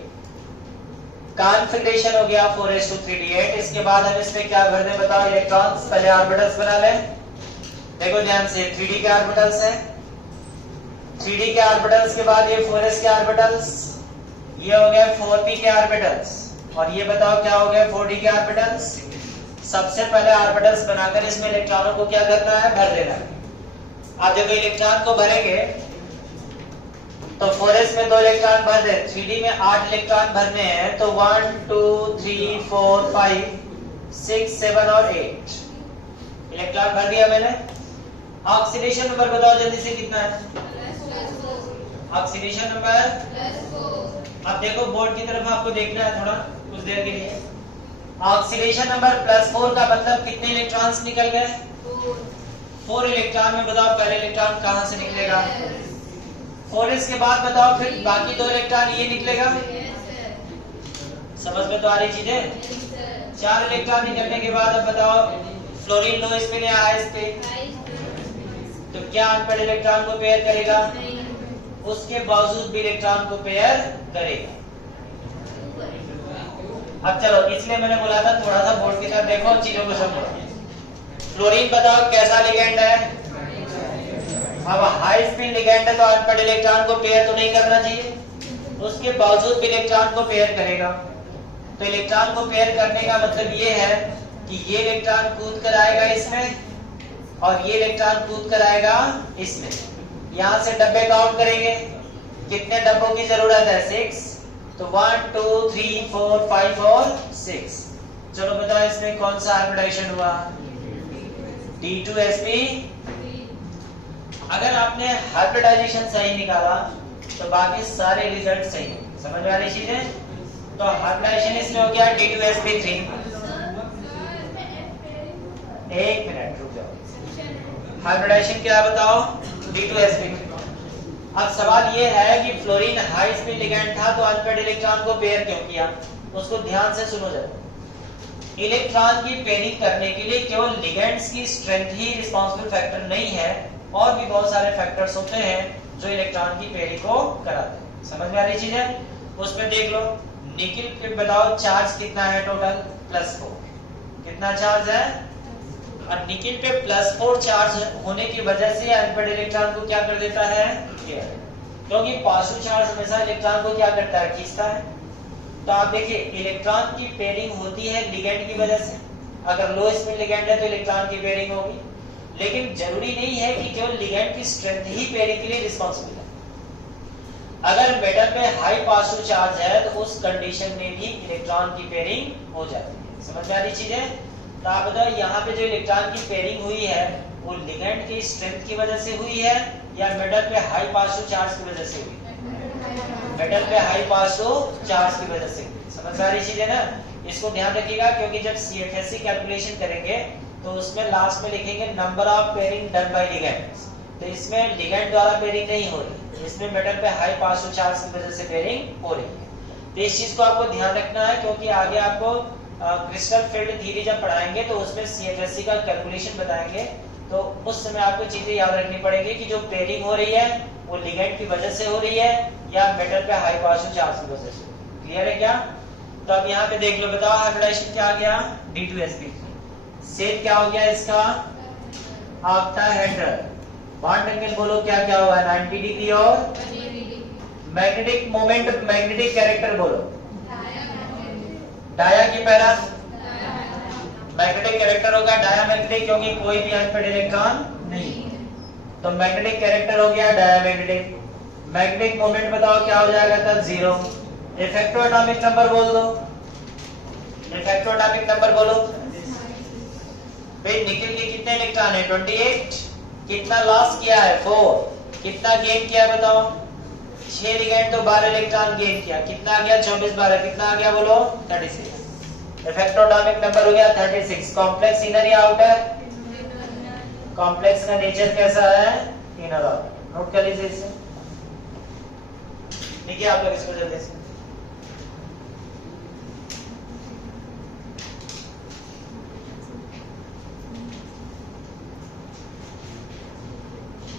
कॉन्फिगरेशन हो गया 4s2 3d8। इसके बाद हम इसमें क्या भर दें बताओ? इलेक्ट्रॉन्स। पहले ऑर्बिटल्स बना लें। देखो ध्यान से, 3d के ऑर्बिटल्स हैं। 3d के ऑर्बिटल्स के बाद ये 4s के ऑर्बिटल्स, ये हो गए 4p के ऑर्बिटल्स, और ये बताओ क्या हो गए? 4d के ऑर्बिटल्स। सबसे पहले ऑर्बिटल्स बनाकर इसमें इलेक्ट्रॉनों को क्या करना है? भर देना है। आप देखो इलेक्ट्रॉन को भरेंगे तो 4s में 2 इलेक्ट्रॉन भर दे, 3d में 8 इलेक्ट्रॉन भरने हैं, तो 1 2 3 4 5 6 7 और 8 इलेक्ट्रॉन भर दिया मैंने। ऑक्सीडेशन नंबर बताओ जल्दी से कितना है? ऑक्सीडेशन नंबर, अब देखो बोर्ड की तरफ आपको देखना है थोड़ा कुछ देर के लिए। ऑक्सीडेशन नंबर +4 का मतलब कितने इलेक्ट्रॉन्स निकल गए? 4 इलेक्ट्रॉन में बताओ पहले इलेक्ट्रॉन कहां से निकलेगा? 4s के बाद बताओ फिर बाकी 2 इलेक्ट्रॉन ये निकलेगा। समझ में तो आ रही चीजें? 4 इलेक्ट्रॉन निकलने के बाद अब बताओ फ्लोरीन लो स्पिन या हाई स्पिन, तो क्या अनपेड इलेक्ट्रॉन को पेयर करेगा? उसके बावजूद भी इलेक्ट्रॉन को पेयर करेगा। अब चलो, इसलिए मैंने बोला था थोड़ा सा बोर्ड की तरफ देखो, चीजों को समझो। फ्लोरीन बताओ कैसा लिगेंड है? अब हाई स्पिन लिगेंड है तो अनपेड इलेक्ट्रॉन को पेयर तो नहीं करना चाहिए, उसके बावजूद भी इलेक्ट्रॉन को पेयर करेगा। तो इलेक्ट्रॉन को पेयर करने का मतलब ये है कि ये इलेक्ट्रॉन कूद कर आएगा इसमें और ये इलेक्ट्रॉन कूद कर आएगा इसमें। यहां से डब्बे काउंट करेंगे, कितने डब्बों की जरूरत है? 6। तो 1 2 3 4 5 और 6। चलो बताओ इसमें कौन सा हाइब्रिडाइजेशन हुआ? D2sp। अगर आपने हाइब्रिडाइजेशन सही निकाला तो बाकी सारे रिजल्ट सही है। समझ में आ रही चीजें? तो हाइब्रिडाइजेशन इसमें हो गया D2sp3। एक मिनट रुक जाओ। हाइब्रिडाइजेशन क्या बताओ? D2sp3। अब सवाल ये है कि फ्लोरीन हाई स्पिन लिगेंड था तो अनपेड इलेक्ट्रॉन को पेयर क्यों किया? उसको ध्यान से सुनो जरा। इलेक्ट्रॉन की पेयरिंग करने के लिए केवल लिगेंड्स की स्ट्रेंथ ही रिस्पांसिबल फैक्टर नहीं है, और भी बहुत सारे फैक्टर्स होते हैं जो इलेक्ट्रॉन की पेयरिंग को कराते हैं। समझ में आ रही चीज है? उसमें देख लो, निकिल पे बताओ चार्ज कितना है टोटल? +4। कितना चार्ज है? और निकिल पे +4 चार्ज होने की वजह से अनपेड इलेक्ट्रॉन को क्या कर देता है? क्योंकि पॉजिटिव चार्ज हमेशा इलेक्ट्रॉन को क्या करता है? खींचता है। तो आप देखिए इलेक्ट्रॉन की पेयरिंग होती है लिगेंड की वजह से। अगर लो स्पिन लिगेंड है तो इलेक्ट्रॉन की पेयरिंग होगी, लेकिन जरूरी नहीं है कि केवल लिगेंड की स्ट्रेंथ ही पेयरिंग के लिए रिस्पांसिबल है। अगर मेटल पे हाई पॉजिटिव चार्ज है तो उस कंडीशन में भी इलेक्ट्रॉन की पेयरिंग हो जाती है। समझ में आ रही चीजें? तो आप बताओ यहाँ पे जो इलेक्ट्रॉन की पेयरिंग हुई है वो लिगेंड की स्ट्रेंथ की वजह से हुई है या मेटल पे हाई पॉजिटिव चार्ज की वजह से हुई? मेटल पे हाई पॉजिटिव चार्ज की वजह से। समझ आ रही चीज है ना? इसको ध्यान रखिएगा क्योंकि जब CFSE कैलकुलेशन करेंगे तो उसमें लास्ट में लिखेंगे number of pairing done by ligands. तो इसमें लिगेंड द्वारा पेयरिंग नहीं हो रही, इसमें मेटल पे हाई पॉजिटिव चार्ज की वजह से पेयरिंग हो रही है। तो इस चीज को आपको ध्यान रखना है क्योंकि आगे आपको क्रिस्टल फील्ड थ्योरी जब पढ़ाएंगे तो उसमें CFSE का कैलकुलेशन बताएंगे, तो उस समय आपको चीजें याद रखनी पड़ेगी कि जो पेयरिंग हो रही है वो लिगेंड की वजह से हो रही है या मेटल पे हाई पॉजिटिव चार्ज की वजह से। क्लियर है क्या? तो अब यहाँ पे देख लो, बताओ हाइब्रिडाइजेशन क्या आ गया? D2sp। शेप क्या हो गया इसका? ऑक्टाहेड्रल। बॉन्ड एंगल बोलो क्या क्या हुआ? 90 डिग्री और मैग्नेटिक मोमेंट, मैग्नेटिक कैरेक्टर बोलो। डाया की पैरा मैग्नेटिक कैरेक्टर होगा डायामैग्नेटिक क्योंकि कोई भी अनपेड इलेक्ट्रॉन नहीं, तो मैग्नेटिक कैरेक्टर हो गया डायामैग्नेटिक। मैग्नेटिक मोमेंट बताओ क्या हो जाएगा तब? 0। इफेक्टिव एटॉमिक नंबर बोल दो, इफेक्टिव एटॉमिक नंबर बोलो। भाई निकल के कितने इलेक्ट्रॉन है? 28। कितना लॉस किया है? 4। कितना गेन किया है बताओ? 6 लिगेंड तो 12 इलेक्ट्रॉन गेन किया। कितना आ गया? 24 12 कितना आ गया बोलो? 36। इफेक्टिव एटॉमिक नंबर हो गया 36। कॉम्प्लेक्स इनर या आउटर? कॉम्प्लेक्स का नेचर कैसा है? Inner outer. नोट कर लीजिए इसे, देखिए आप लोग इसको जल्दी से।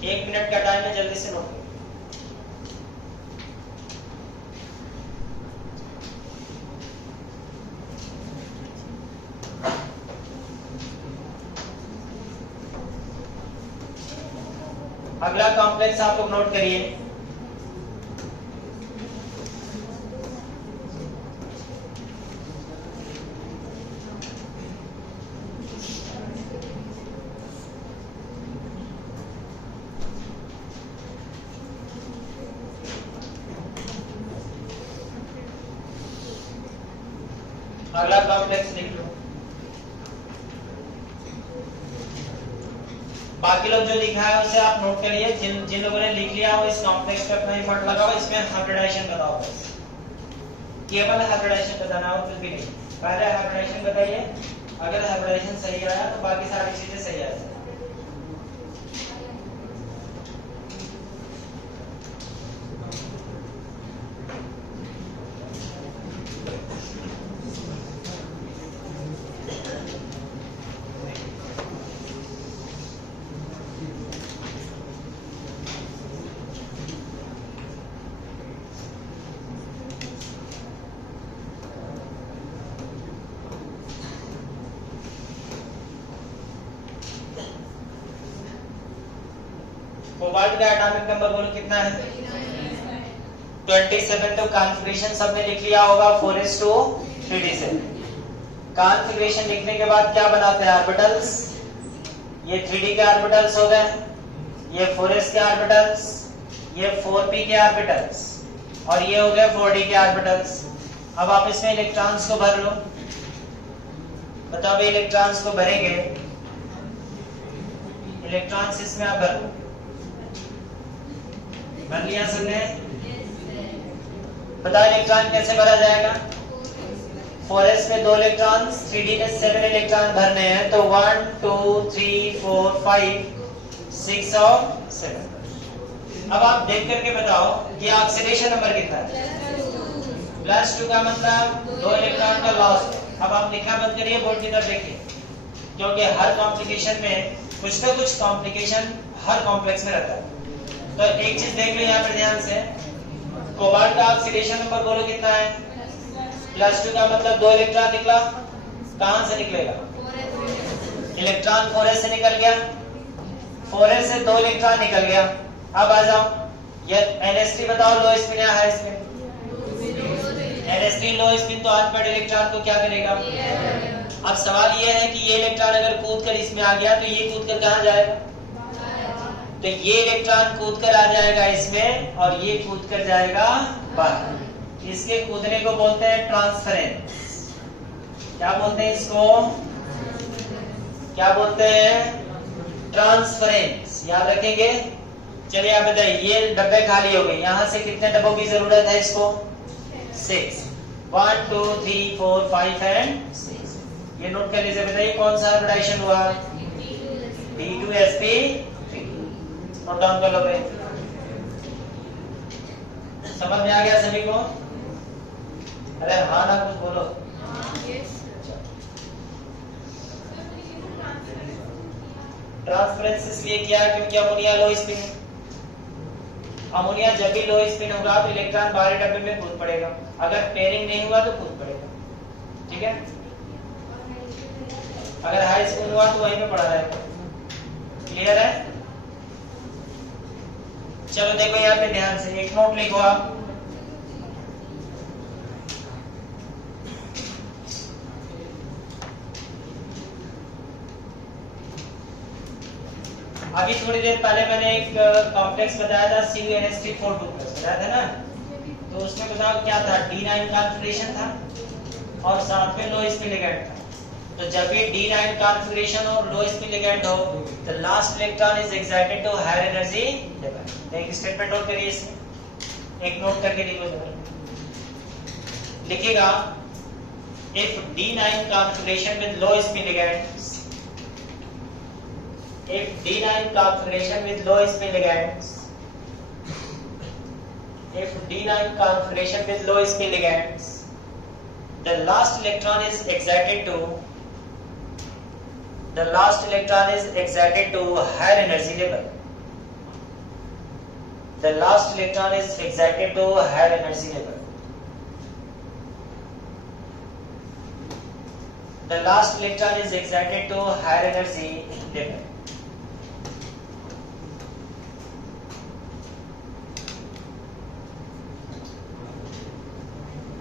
एक मिनट का टाइम है, जल्दी से नोट करो। अगला कॉम्प्लेक्स आप लोग नोट करिए। अगला कॉम्प्लेक्स लिख लो। बाकी लोग जो लिखा है उसे आप नोट करिए। जिन जिन लोगों ने लिख लिया वो इस कॉम्प्लेक्स पे अपना एफर्ट लगाओ। इसमें हाइब्रिडाइजेशन बताओ, बस केवल हाइब्रिडाइजेशन बताना और कुछ भी नहीं। पहले हाइब्रिडाइजेशन बताइए, अगर हाइब्रिडाइजेशन सही आया तो बाकी सारी चीजें सही आ जाएंगी। कोबाल्ट का एटॉमिक नंबर बोलो कितना है? 27। तो कॉन्फ़िगरेशन सबने लिख लिया होगा 4s2 कॉन्फ़िगरेशन लिखने के बाद क्या बनाते हैं? ऑर्बिटल्स। ये 3d के ऑर्बिटल्स हो गए, ये 4s के ऑर्बिटल्स, ये 4p के ऑर्बिटल्स और ये हो गए 4d के ऑर्बिटल्स। अब आप इसमें इलेक्ट्रॉन्स को भर लो। बताओ इलेक्ट्रॉन्स को भरेंगे, इलेक्ट्रॉन्स इसमें आप भर लो। भर लिया सबने? बताओ इलेक्ट्रॉन कैसे भरा जाएगा? 4s में 2 इलेक्ट्रॉन, 3d में 7 इलेक्ट्रॉन भरने हैं, तो 1 2 3 4 5 6 और 7। अब आप देख करके बताओ कि ऑक्सीडेशन नंबर कितना है? +2 का मतलब 2 इलेक्ट्रॉन का लॉस। अब आप लिखना बंद करिए, बोर्ड की तरफ देखिए, क्योंकि हर कॉम्प्लिकेशन में कुछ ना कुछ कॉम्प्लिकेशन हर कॉम्प्लेक्स में रहता है। तो एक चीज देख लो यहाँ पर ध्यान से, कोबाल्ट का ऑक्सीडेशन नंबर बोलो कितना है? +2 का मतलब 2 इलेक्ट्रॉन निकला। कहां से निकलेगा? इलेक्ट्रॉन 4s से निकल गया, 4s से 2 इलेक्ट्रॉन निकल गया। अब आ जाओ, ये NH3 बताओ लो स्पिन या हाई स्पिन? NH3 लो स्पिन, तो अनपेड इलेक्ट्रॉन को क्या करेगा? अब सवाल ये है कि ये इलेक्ट्रॉन अगर कूद कर इसमें आ गया तो ये कूद कर कहां जाएगा? तो ये इलेक्ट्रॉन कूद कर आ जाएगा इसमें और ये कूद कर जाएगा बाहर। इसके कूदने को बोलते हैं ट्रांसफरेंस। क्या बोलते हैं इसको? क्या बोलते हैं? ट्रांसफरेंस। याद रखेंगे। चलिए आप बताइए, ये डब्बे खाली हो गए, यहाँ से कितने डब्बों की जरूरत है इसको? 6। 1 2 3 4 5 एंड 6। ये नोट कर लीजिए। बताइए कौन सा हाइब्रिडाइजेशन हुआ? D2sp3। नोट डाउन कर लो भाई। समझ में आ गया सभी को? अरे हाँ ना कुछ बोलो। ट्रांसफरेंस इसलिए किया क्योंकि अमोनिया लो स्पिन। अमोनिया जब भी लो स्पिन होगा तो इलेक्ट्रॉन बाहरी डब्बे में कूद पड़ेगा, अगर पेयरिंग नहीं हुआ तो कूद पड़ेगा। ठीक है, अगर हाई स्पिन हुआ तो वहीं पे पड़ा रहेगा। क्लियर है? चलो देखो यहाँ पे ध्यान से एक नोट लिखो आप। अभी थोड़ी देर पहले मैंने एक कॉम्प्लेक्स बताया था CuNH3 4 बताया था ना, तो उसमें बताओ क्या था? D9 कॉन्फ़िगरेशन था और साथ में लो स्पिन लिगेंड था। तो जब भी D9 कॉन्फ़िगरेशन और लो स्पिन लिगेंड हो, the last electron is excited to higher energy level। एक स्टेटमेंट नोट करिए, इसमें एक नोट करके लिखो जरा। लिखिएगा if D9 configuration with low spin ligands, if D9 configuration with low spin ligands, if D9 configuration with low spin ligands, the last electron is excited to higher energy level. The last electron is excited to higher energy level. The last electron is excited to higher energy level.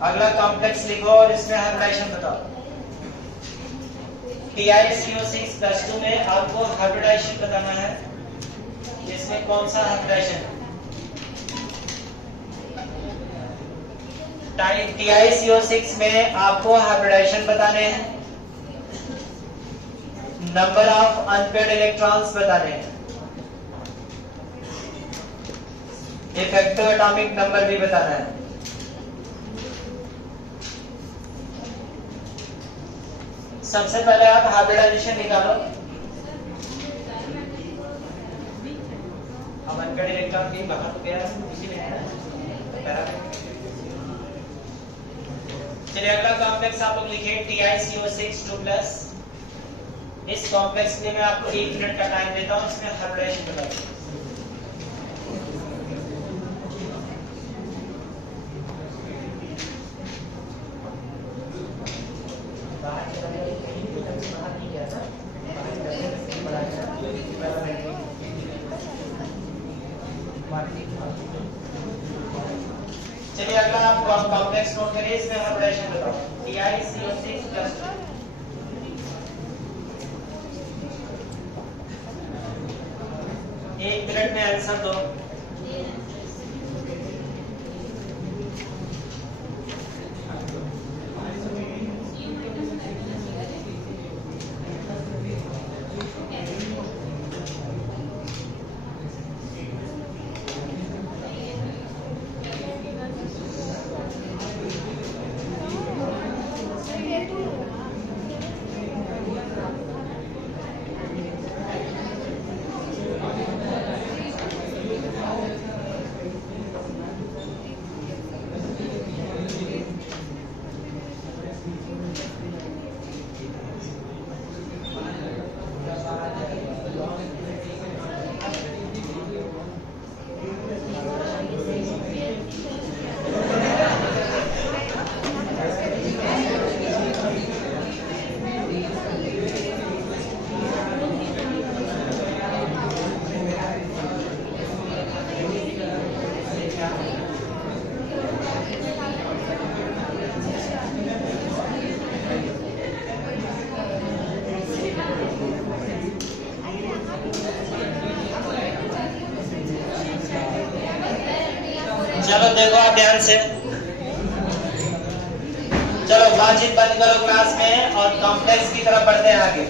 अगला complex लिखो और इसमें hybridisation बताओ। TiCO6+2 में आपको hybridisation बताना है। इसमें कौन सा हाइब्रिडाइजेशन? TiCO6 में आपको हाइब्रिडाइजेशन बताने हैं, नंबर ऑफ अनपेयर्ड इलेक्ट्रॉन्स बताने हैं, इफेक्टिव एटॉमिक नंबर भी बताना है। सबसे पहले आप हाइब्रिडाइजेशन निकालो। अब अनपेयर्ड इलेक्ट्रॉन भी बाहर हो गया, इसीलिए चलिए अगला कॉम्प्लेक्स आप लोग लिखिए TiCO6 2+। इस कॉम्प्लेक्स के लिए मैं आपको 1 मिनट का टाइम देता हूँ, इसमें हाइब्रिडाइजेशन बता दीजिए। चलिए अगला आप कॉम्प्लेक्स नोट करिए, इसमें हाइब्रिडाइजेशन बताओ। TiCO6+2। एक मिनट में आंसर दो। चलो देखो आप ध्यान से, चलो बातचीत बंद करो क्लास में और कॉम्प्लेक्स की तरफ बढ़ते हैं आगे।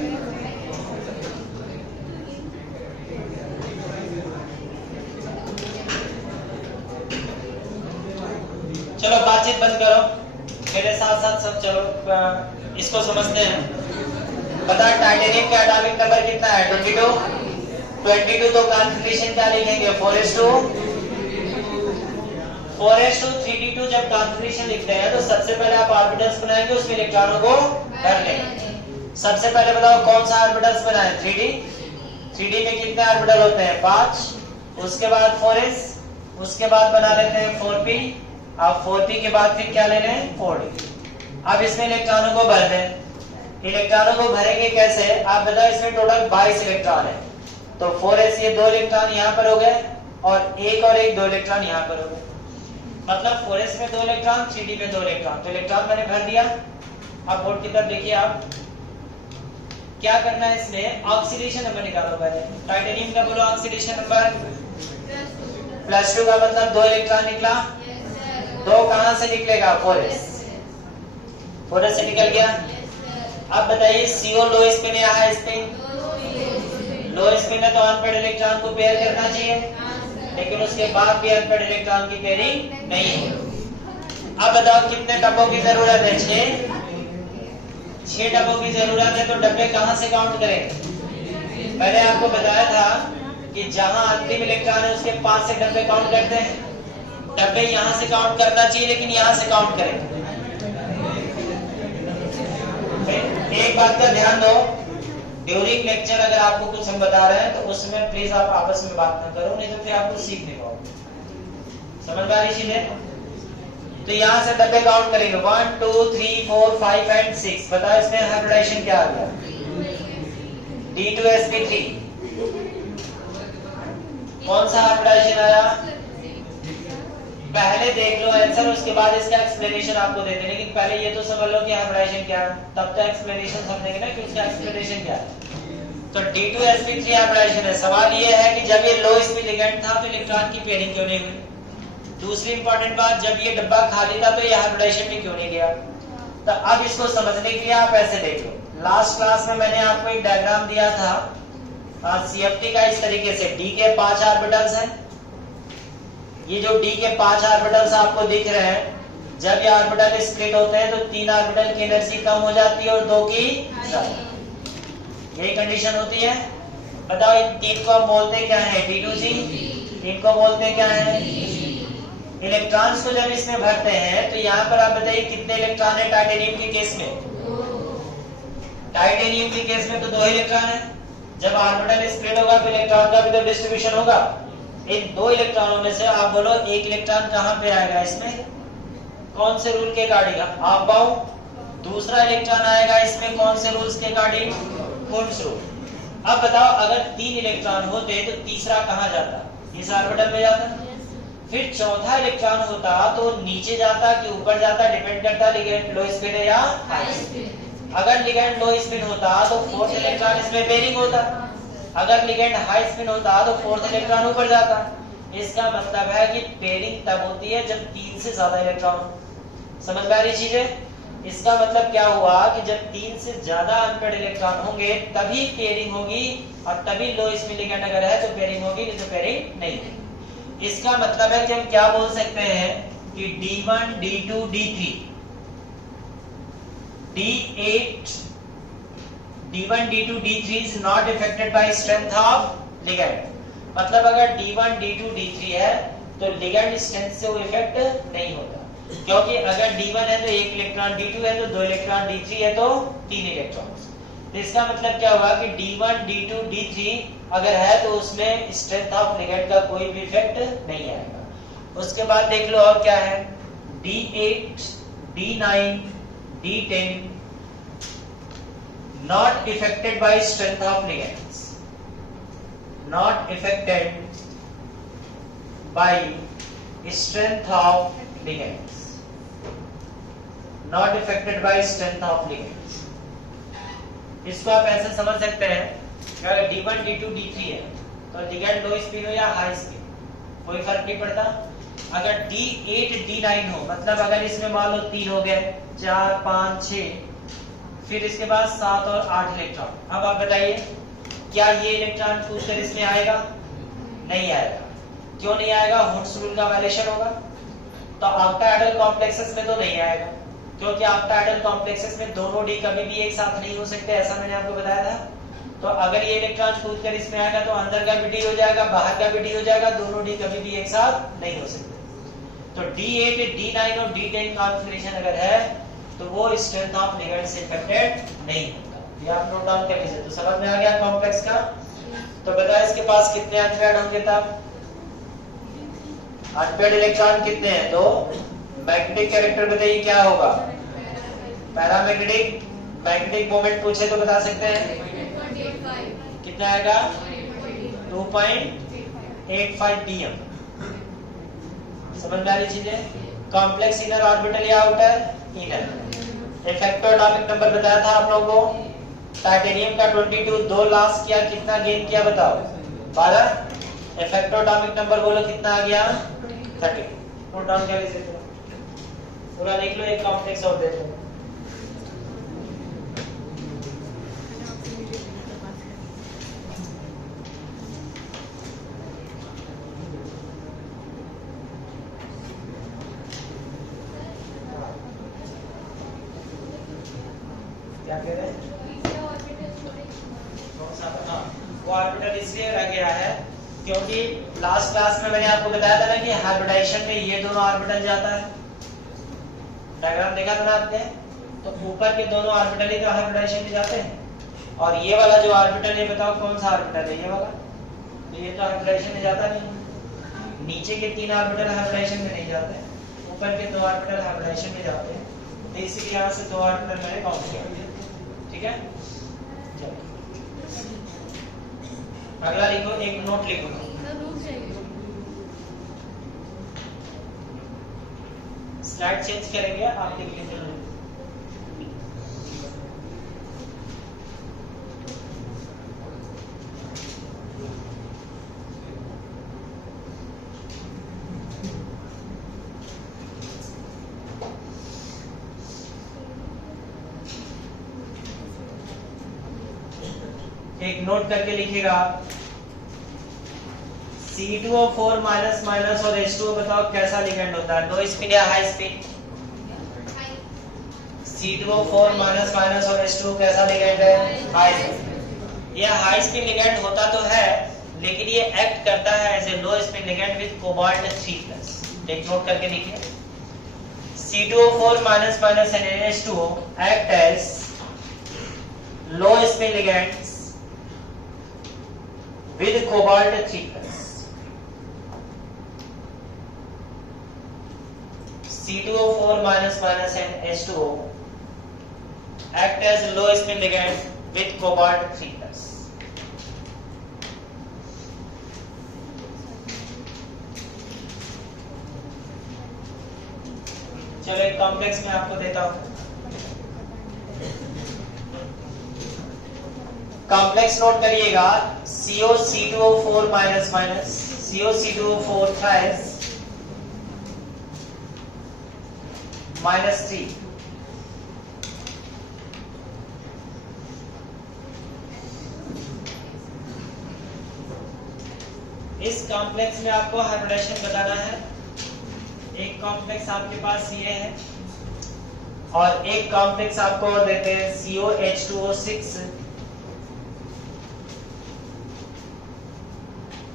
चलो बातचीत बंद करो, मेरे साथ साथ सब चलो इसको समझते हैं। बता टाइटेनियम का एटॉमिक नंबर कितना है? 22 तो कॉन्फ़िगरेशन क्या लिखेंगे? 4s2 जब कॉन्फ़िगरेशन लिखते हैं तो सबसे पहले आप ऑर्बिटल्स बनाएंगे, उसमें इलेक्ट्रॉनों को भर लेंगे। सबसे पहले बताओ कौन सा ऑर्बिटल्स बनाए? 3d में कितने ऑर्बिटल होते हैं? 5। उसके बाद 4s, उसके बाद बना लेते हैं 4p, अब 4p के बाद फिर क्या ले रहे हैं? 4d। अब इसमें इलेक्ट्रॉनों को भर दें। इलेक्ट्रॉनों को भरेंगे कैसे? आप बताओ, इसमें टोटल 22 इलेक्ट्रॉन है, तो 4s ये 2 इलेक्ट्रॉन यहाँ पर हो गए और एक 2 इलेक्ट्रॉन यहाँ पर हो गए, मतलब 4s में 2 इलेक्ट्रॉन, 3d में 2 इलेक्ट्रॉन, तो इलेक्ट्रॉन मैंने भर दिया। अब बोर्ड की तरफ देखिए, आप क्या करना है इसमें? ऑक्सीडेशन नंबर निकालो पहले। टाइटेनियम का बोलो ऑक्सीडेशन नंबर +2 का मतलब 2 इलेक्ट्रॉन निकला। 2 कहां से निकलेगा? 4s से निकल गया। अब बताइए CO लो स्पिन या हाई स्पिन? लो स्पिन है तो अनपेड इलेक्ट्रॉन को पेयर करना चाहिए, लेकिन उसके बाद भी अनपेड इलेक्ट्रॉन की पेयरिंग नहीं है। अब बताओ कितने डब्बों की जरूरत है? 6 डब्बों की जरूरत है, तो डब्बे कहां से काउंट करें? पहले आपको बताया था कि जहां अंतिम इलेक्ट्रॉन है उसके पास से डब्बे काउंट करते हैं। डब्बे यहां से काउंट करना चाहिए, लेकिन यहां से काउंट करें। एक बात का ध्यान दो, ड्यूरिंग लेक्चर अगर आपको कुछ हम बता रहे हैं तो उसमें प्लीज आप आपस में बात ना करो, नहीं तो फिर आपको सीख नहीं पाओगे। समझ में आ रही चीजें? तो यहां से डब्बे काउंट करेंगे 1 2 3 4 5 एंड 6। बताओ इसमें हाइब्रिडाइजेशन क्या आ गया? D2sp3। कौन सा हाइब्रिडाइजेशन आया? पहले देख लो आंसर, उसके बाद इसका एक्सप्लेनेशन आपको दे दें, लेकिन पहले ये तो समझ लो कि हाइब्रिडाइजेशन क्या है, तब तो एक्सप्लेनेशन समझेंगे ना कि उसका एक्सप्लेनेशन क्या है। तो D2sp3 हाइब्रिडाइजेशन है। सवाल ये है कि जब ये लो स्पिन लिगेंड था तो इलेक्ट्रॉन की पेयरिंग क्यों नहीं हुई? दूसरी इंपॉर्टेंट बात, जब ये डब्बा खाली था तो ये हाइब्रिडाइजेशन में क्यों नहीं गया? तो अब इसको समझने के लिए आप ऐसे देख लो। लास्ट क्लास में मैंने आपको एक डायग्राम दिया था CFT का, इस तरीके से D के 5 ऑर्बिटल्स हैं। ये जो D के 5 ऑर्बिटल्स आपको दिख रहे हैं, जब ये ऑर्बिटल स्प्लिट होते हैं तो 3 ऑर्बिटल की एनर्जी कम हो जाती है और 2 की ज्यादा। यही कंडीशन होती है। बताओ इन 3 को हम बोलते क्या है? D2C। इनको बोलते क्या है? इलेक्ट्रॉन्स को जब इसमें भरते हैं तो यहाँ पर आप बताइए कितने इलेक्ट्रॉन है टाइटेनियम के केस में? टाइटेनियम के केस में तो 2 इलेक्ट्रॉन है। जब ऑर्बिटल स्प्लिट होगा तो इलेक्ट्रॉन का भी तो डिस्ट्रीब्यूशन होगा। इन 2 इलेक्ट्रॉनों में से आप बोलो एक इलेक्ट्रॉन कहां पे आएगा? इसमें कौन से रूल के अकॉर्डिंग? Half bound. दूसरा इलेक्ट्रॉन आएगा इसमें कौन से रूल्स के अकॉर्डिंग? कुंट्ज रूल। अब बताओ अगर 3 इलेक्ट्रॉन होते तो तीसरा कहां जाता? इस ऑर्बिटल में जाता। फिर चौथा इलेक्ट्रॉन होता तो नीचे जाता कि ऊपर जाता? डिपेंड करता लिगेंड लो स्पिन है या हाई स्पिन। अगर लिगेंड लो स्पिन होता तो फोर्थ इलेक्ट्रॉन इसमें पेयरिंग होता, अगर लिगेंड हाई स्पिन होता तो फोर्थ इलेक्ट्रॉन ऊपर जाता। इसका मतलब है कि पेयरिंग तब होती है जब 3 से ज्यादा इलेक्ट्रॉन। समझ में आ रही चीजें? इसका मतलब क्या हुआ कि जब 3 से ज्यादा अनपेड इलेक्ट्रॉन होंगे तभी पेयरिंग होगी, और तभी लो स्पिन लिगेंड अगर है तो पेयरिंग होगी, नहीं तो पेयरिंग नहीं है। इसका मतलब है कि हम क्या बोल सकते हैं कि D1 D2 D3 D8 D1 D2 D3 is not affected by strength of ligand। मतलब अगर D1 D2 D3 है तो लिगेंड स्ट्रेंथ से वो इफेक्ट नहीं होता, क्योंकि अगर D1 है तो 1 इलेक्ट्रॉन, D2 है तो 2 इलेक्ट्रॉन, D3 है तो 3 इलेक्ट्रॉन। तो इसका मतलब क्या हुआ कि D1 D2 D3 अगर है तो उसमें स्ट्रेंथ ऑफ लिगेंड का कोई भी इफेक्ट नहीं आएगा। उसके बाद देख लो और क्या है? D8 D9 D10 not affected by strength of ligands, not affected by strength of ligands, not affected by strength of ligands। इसको आप ऐसे समझ सकते हैं कि अगर D1 D2 D3 है तो लिगेंड लो स्पिन हो या हाई स्पिन कोई फर्क नहीं पड़ता। अगर D8 D9 हो, मतलब अगर इसमें मान लो 3 हो गए, 4 5 6, फिर इसके बाद 7 और 8 इलेक्ट्रॉन। अब आप बताइए क्या ये इलेक्ट्रॉन कूदकर इसमें आएगा? नहीं आएगा। क्यों नहीं आएगा? हुड्स रूल का वायलेशन होगा। तो तो ऑक्टाहेड्रल कॉम्प्लेक्सेस में तो नहीं आएगा, क्योंकि ऑक्टाहेड्रल कॉम्प्लेक्सेस में दोनों डी कभी भी एक साथ नहीं हो सकते, ऐसा मैंने आपको बताया था। तो अगर ये इलेक्ट्रॉन कूदकर इसमें आएगा तो अंदर का भी डी हो जाएगा, बाहर का भी डी हो जाएगा, दोनों डी कभी भी एक साथ नहीं हो सकते। तो D8, D9 और D10 कॉन्फ़िगरेशन अगर है तो वो स्ट्रेंथ ऑफ लिगेंड से इफेक्टेड नहीं होगा। ये आप नोट डाउन कर लीजिए। तो समझ में आ गया कॉम्प्लेक्स का। तो बताओ इसके पास कितने अनपेयर्ड होंगे तब? अनपेयर्ड इलेक्ट्रॉन कितने हैं? तो मैग्नेटिक कैरेक्टर बताइए क्या होगा? पैरामैग्नेटिक। मैग्नेटिक मोमेंट पूछे तो बता सकते हैं कितना आएगा? 2.85 pm। समझ में आ रही चीजें? कॉम्प्लेक्स इनर ऑर्बिटल या outer inner. Effective atomic number बताया था आप लोगों को। टाइटेनियम का 22 2 लॉस किया, कितना गेन किया बताओ? 12। इफेक्टिव एटॉमिक नंबर बोलो कितना आ गया? 30। नोट डाउन कर लीजिए, पूरा लिख लो। एक कॉम्प्लेक्स और देख लो। क्या कह रहे हैं? वो ऑर्बिटल इसलिए रह गया है क्योंकि लास्ट क्लास में मैंने आपको बताया था ना कि हाइब्रिडाइजेशन में ये दोनों ऑर्बिटल जाता है। डायग्राम देखा था ना आपने? तो ऊपर के दोनों ऑर्बिटल ही तो हाइब्रिडाइजेशन में जाते हैं, और ये वाला जो ऑर्बिटल है बताओ कौन सा ऑर्बिटल है? ये वाला। तो ये तो हाइब्रिडाइजेशन में जाता नहीं। नीचे के 3 ऑर्बिटल हाइब्रिडाइजेशन में नहीं जाते, ऊपर के 2 ऑर्बिटल हाइब्रिडाइजेशन में जाते हैं। तो इसीलिए यहाँ से 2 ऑर्बिटल मैंने काउंट किया। ठीक है, चलो अगला लिखो, एक नोट लिखो। स्लाइड चेंज करेंगे, आप लिख लीजिए। एक नोट करके लिखिएगा आप। C2O4 माइनस माइनस और H2O बताओ कैसा लिगेंड होता है? लो स्पिन या high spin? C2O4 minus minus और H2O कैसा लिगेंड है? High spin. ये हाई स्पिन लिगेंड होता तो है, लेकिन ये एक्ट करता है as a low spin ligand with cobalt 3+। एक नोट करके लिखिए। C2O4 minus minus and H2O act as low spin ligands with cobalt 3+। C2O4 minus minus and H2O act as low spin ligand with cobalt 3+। चलो एक complex में आपको देता हूं। Complex note करिएगा। CO-C2O4 minus minus CO-C2O4 thrice -3। इस complex में आपको हाइब्रिडाइजेशन बताना है। एक कॉम्प्लेक्स आपके पास ये है और एक कॉम्प्लेक्स आपको और देते हैं COH2O6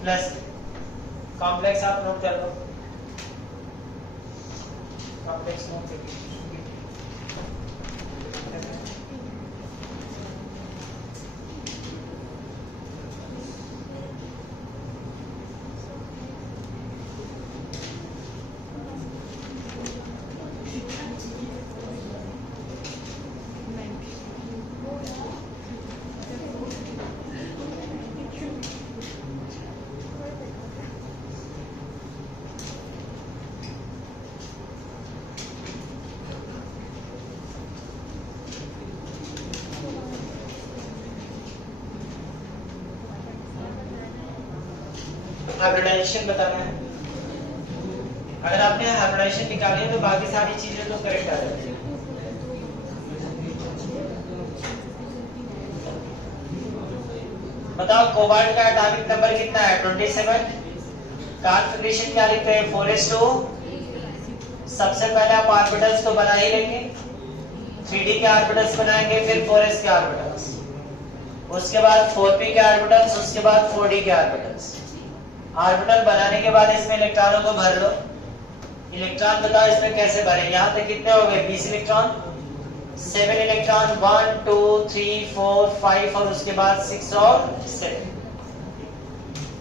प्लस। कॉम्प्लेक्स आप नोट कर लो। कॉम्प्लेक्स नोट करिए। हाइब्रिडाइजेशन बताना है। अगर आपने हाइब्रिडाइजेशन निकाली है तो बाकी सारी चीजें तो करेक्ट आ जाती है। बताओ कोबाल्ट का एटॉमिक नंबर कितना है? 27। कॉन्फ़िगरेशन क्या लिखते हैं? 4s2 सबसे पहले आप ऑर्बिटल्स तो बना ही लेंगे, 3d के ऑर्बिटल्स बनाएंगे, फिर 4s के ऑर्बिटल्स, उसके बाद 4p के ऑर्बिटल्स, उसके बाद 4d के ऑर्बिटल्स। ऑर्बिटल बनाने के बाद इसमें इलेक्ट्रॉनों को भर लो। इलेक्ट्रॉन बताओ इसमें कैसे भरे। यहाँ तक कितने हो गए? 20 इलेक्ट्रॉन, 7 इलेक्ट्रॉन, 1 2 3 4 5 और उसके बाद 6 और 7।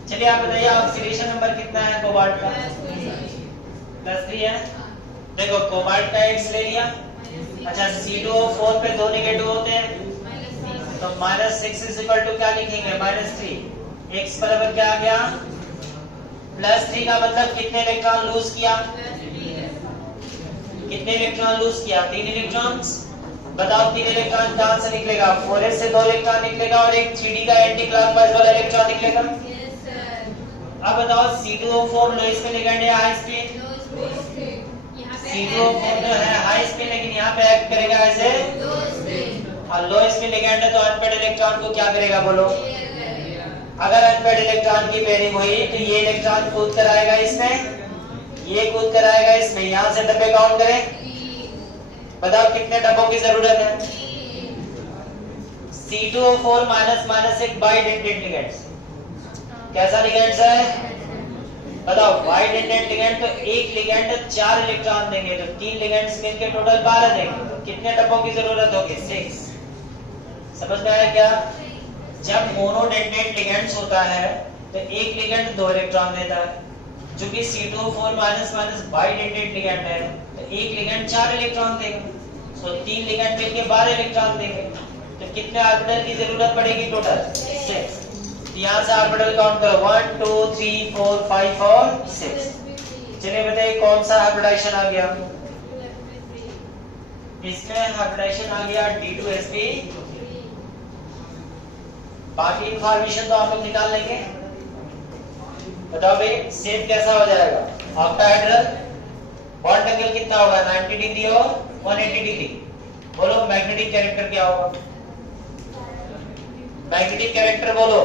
चलिए आप बताइए ऑक्सीडेशन नंबर कितना है कोबाल्ट का? +3 है। देखो कोबाल्ट का X ले लिया। अच्छा C2O4 पे 2 नेगेटिव होते हैं तो -6 इज इक्वल टू क्या लिखेंगे? -3। X बराबर क्या आ गया? +3 का मतलब कितने इलेक्ट्रॉन लूज किया? कितने इलेक्ट्रॉन लूज किया? 3 इलेक्ट्रॉन्स। बताओ 3 इलेक्ट्रॉन कहां से निकलेगा? 4s से 2 इलेक्ट्रॉन निकलेगा और एक 3d का एंटी क्लॉकवाइज वाला इलेक्ट्रॉन निकलेगा। अब बताओ C2O4 लो स्पिन लिगेंड है हाई स्पिन? C2O4 जो है हाई स्पिन लेकिन यहाँ पे एक्ट करेगा ऐसे और लो स्पिन लिगेंड है तो अनपेड इलेक्ट्रॉन को क्या करेगा बोलो? अगर अनपेड इलेक्ट्रॉन की पेयरिंग हुई तो ये इलेक्ट्रॉन कूद कर आएगा इसमें, ये कूद कर आएगा इसमें। यहाँ से डब्बे काउंट करें, बताओ कितने डब्बों की जरूरत है? C2O4 माइनस एक बाइडेंटेड लिगेंड्स। कैसा लिगेंड्स है? बताओ बाइडेंटेड लिगेंड तो एक लिगेंड 4 इलेक्ट्रॉन देंगे तो 3 लिगेंड्स मिलकर टोटल 12 देंगे तो कितने डब्बों की जरूरत होगी? 6। समझ में आया क्या? जब मोनोडेंटेड लिगेंड्स होता है तो एक लिगेंड 2 इलेक्ट्रॉन देता है, चूंकि C2O4 माइनस बाइडेंटेड लिगेंड है तो एक लिगेंड 4 इलेक्ट्रॉन देगा, तो 3 लिगेंड मिलकर 12 इलेक्ट्रॉन देंगे तो कितने ऑर्बिटल की जरूरत पड़ेगी टोटल? 6। यहाँ से ऑर्बिटल काउंट करो 1 2 3 4 5 और 6। चलिए बताइए कौन सा हाइब्रिडाइजेशन आ गया? इसमें हाइब्रिडाइजेशन आ गया D2sp। बाकी इंफॉर्मेशन तो आप लोग निकाल लेंगे। बताओ भाई शेप कैसा हो जाएगा? ऑक्टाहेड्रल। बॉन्ड एंगल कितना होगा? 90 डिग्री और 180 डिग्री। बोलो मैग्नेटिक कैरेक्टर क्या होगा? मैग्नेटिक कैरेक्टर बोलो।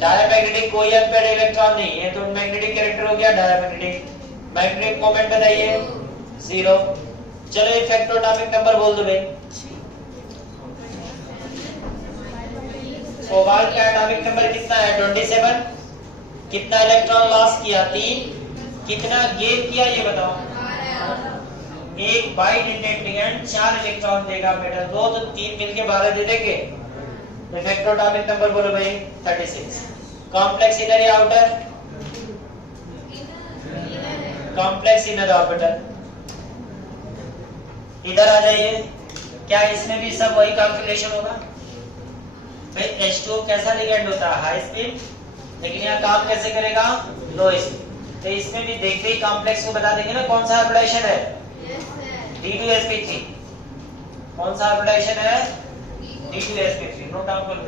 डायमैग्नेटिक, कोई अनपेड इलेक्ट्रॉन नहीं है तो मैग्नेटिक कैरेक्टर हो गया डायमैग्नेटिक। मैग्नेटिक मोमेंट बताइए 0। चलो इफेक्टोटॉमिक नंबर बोल दो भाई। कोबाल्ट का एटॉमिक नंबर कितना है? 27। कितना इलेक्ट्रॉन लॉस किया? 3। कितना गेन किया ये बताओ? एक बाइडेंटेड लिगेंड 4 इलेक्ट्रॉन देगा मेटल 2 तो 3 मिलके 12 दे देंगे। इफेक्टोटॉमिक नंबर बोलो भाई 36। कॉम्प्लेक्स इनर या आउटर? Complex inner orbital. इधर आ जाइए। क्या इसमें भी सब वही कैलकुलेशन होगा? भाई H2O कैसा लिगेंड होता है? हाई स्पिन, लेकिन यहाँ काम कैसे करेगा? लो स्पिन। तो इसमें भी देखते ही कॉम्प्लेक्स को बता देंगे ना कौन सा हाइब्रिडाइजेशन है? D2sp3। कौन सा हाइब्रिडाइजेशन है? D2sp3। नोट डाउन कर लो।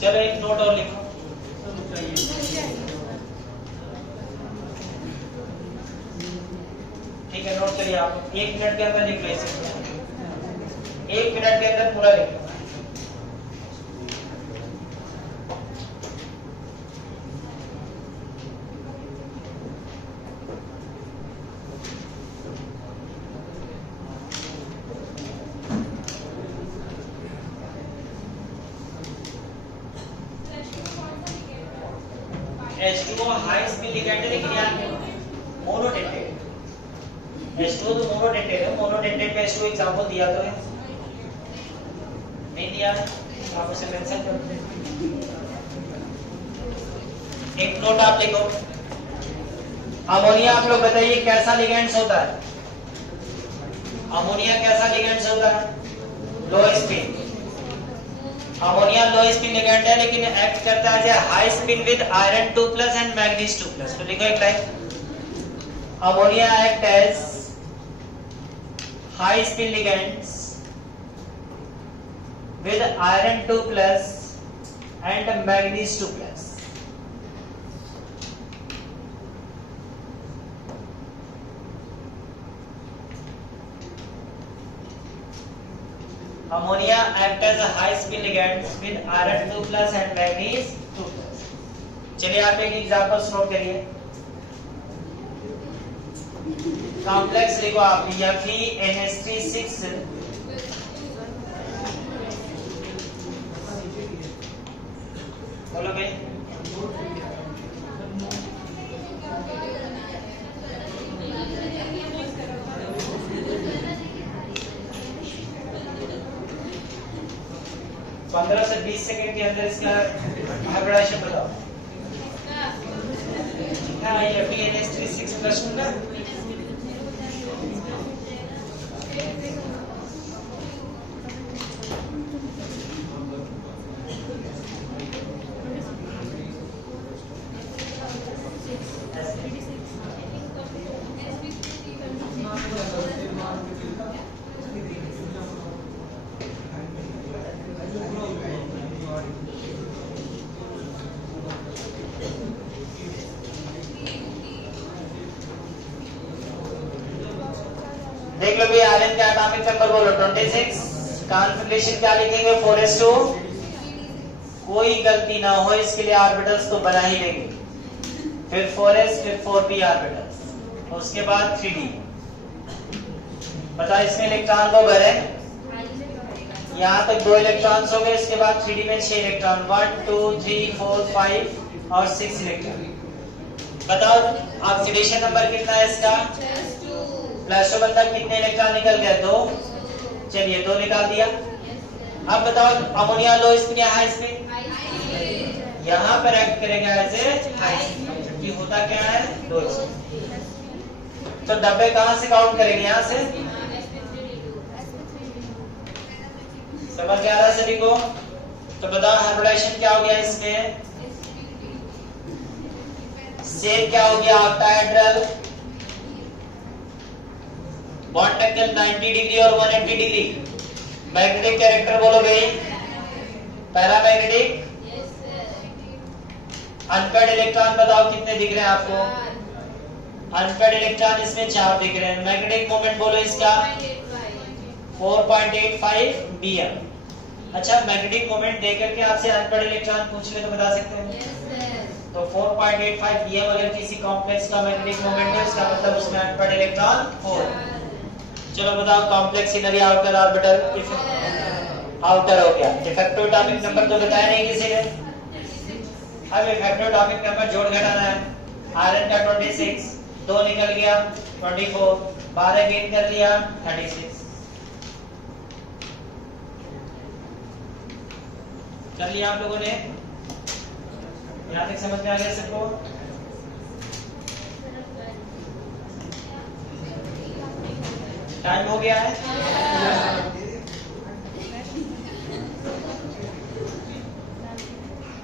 चलो एक नोट और लिखो। ठीक है नोट करिए आप। 1 मिनट के अंदर लिख लो इसे। 1 मिनट के अंदर पूरा लिखो। H2O हाई स्पिन लिगेंड है लेकिन यार मोनोडेंटेड। H2O तो मोनोडेंटेड है। मोनोडेंटेड पे H2O एग्जांपल दिया तो है? नहीं दिया है? आप उसे मेंशन कर दो। एक नोट आप लिखो। अमोनिया आप लोग बताइए कैसा लिगेंड्स होता है? अमोनिया कैसा लिगेंड्स होता है? Low spin. Ammonia low spin ligand है लेकिन एक्ट करता है as high spin with iron 2+ and manganese 2+। तो लिखो एक line. Ammonia act as high spin ligands with iron 2+ and manganese 2+. Ammonia act as a high speed ligand with iron 2+ and manganese 2+। चलिए आप एक एग्जांपल नोट करिए। Complex लिखो आप FeNH3 बोलो भाई। पंद्रह से 20 सेकंड के अंदर इसका हाइब्रिडाइजेशन बताओ। हाँ ये FeNH3 ना। देख लो भी आयरन का एटॉमिक नंबर बोलो 26। कॉन्फिगरेशन क्या लिखेंगे 4s2। कोई गलती ना हो इसके लिए ऑर्बिटल्स तो बना ही लेंगे, फिर 4s फिर 4p ऑर्बिटल्स, उसके बाद 3d। बताओ इसमें इलेक्ट्रॉन को भरे, यहाँ तक 2 इलेक्ट्रॉन्स हो गए, इसके बाद 3d में 6 इलेक्ट्रॉन 1 2 3 4 5 और 6 इलेक्ट्रॉन। बताओ ऑक्सीडेशन नंबर कितना है इसका +2 बंदा कितने इलेक्ट्रॉन निकल गए 2। चलिए 2 निकाल दिया। अब बताओ अमोनिया लो स्पिन या हाई स्पिन, यहाँ पर एक्ट करेगा ऐसे हाई स्पिन, ये होता क्या है 2 स्पिन। तो डब्बे कहां से काउंट करेंगे, यहाँ से। समझ में आ रहा सभी को। तो बताओ हाइब्रिडाइजेशन क्या हो गया इसमें, शेप क्या हो गया ऑक्टाहेड्रल, बॉन्ड एंगल 90 डिग्री और 180 डिग्री। मैग्नेटिक कैरेक्टर बोलो भाई, पहला मैग्नेटिक। अनपेड इलेक्ट्रॉन बताओ कितने दिख रहे हैं आपको, अनपेड इलेक्ट्रॉन इसमें 4 दिख रहे हैं। मैग्नेटिक मोमेंट बोलो इसका 4.85 bm। अच्छा मैग्नेटिक मोमेंट देकर के आपसे अनपेड इलेक्ट्रॉन पूछ ले तो बता सकते हैं। तो 4.85 bm अगर किसी कॉम्प्लेक्स का मैग्नेटिक मोमेंट है इसका मतलब उसमें अनपेड इलेक्ट्रॉन 4। चलो बताओ कॉम्प्लेक्स इनर या आउटर ऑर्बिटल, आउटर हो गया। इफेक्टिव एटॉमिक नंबर तो बताया नहीं किसी ने। अब इफेक्टिव एटॉमिक नंबर जोड़ घटाना है। आयरन का 26, 2 निकल गया 24, 12 गेन कर लिया 36। कर लिया आप लोगों ने, यहाँ तक समझ में आ गया सबको। टाइम हो गया है।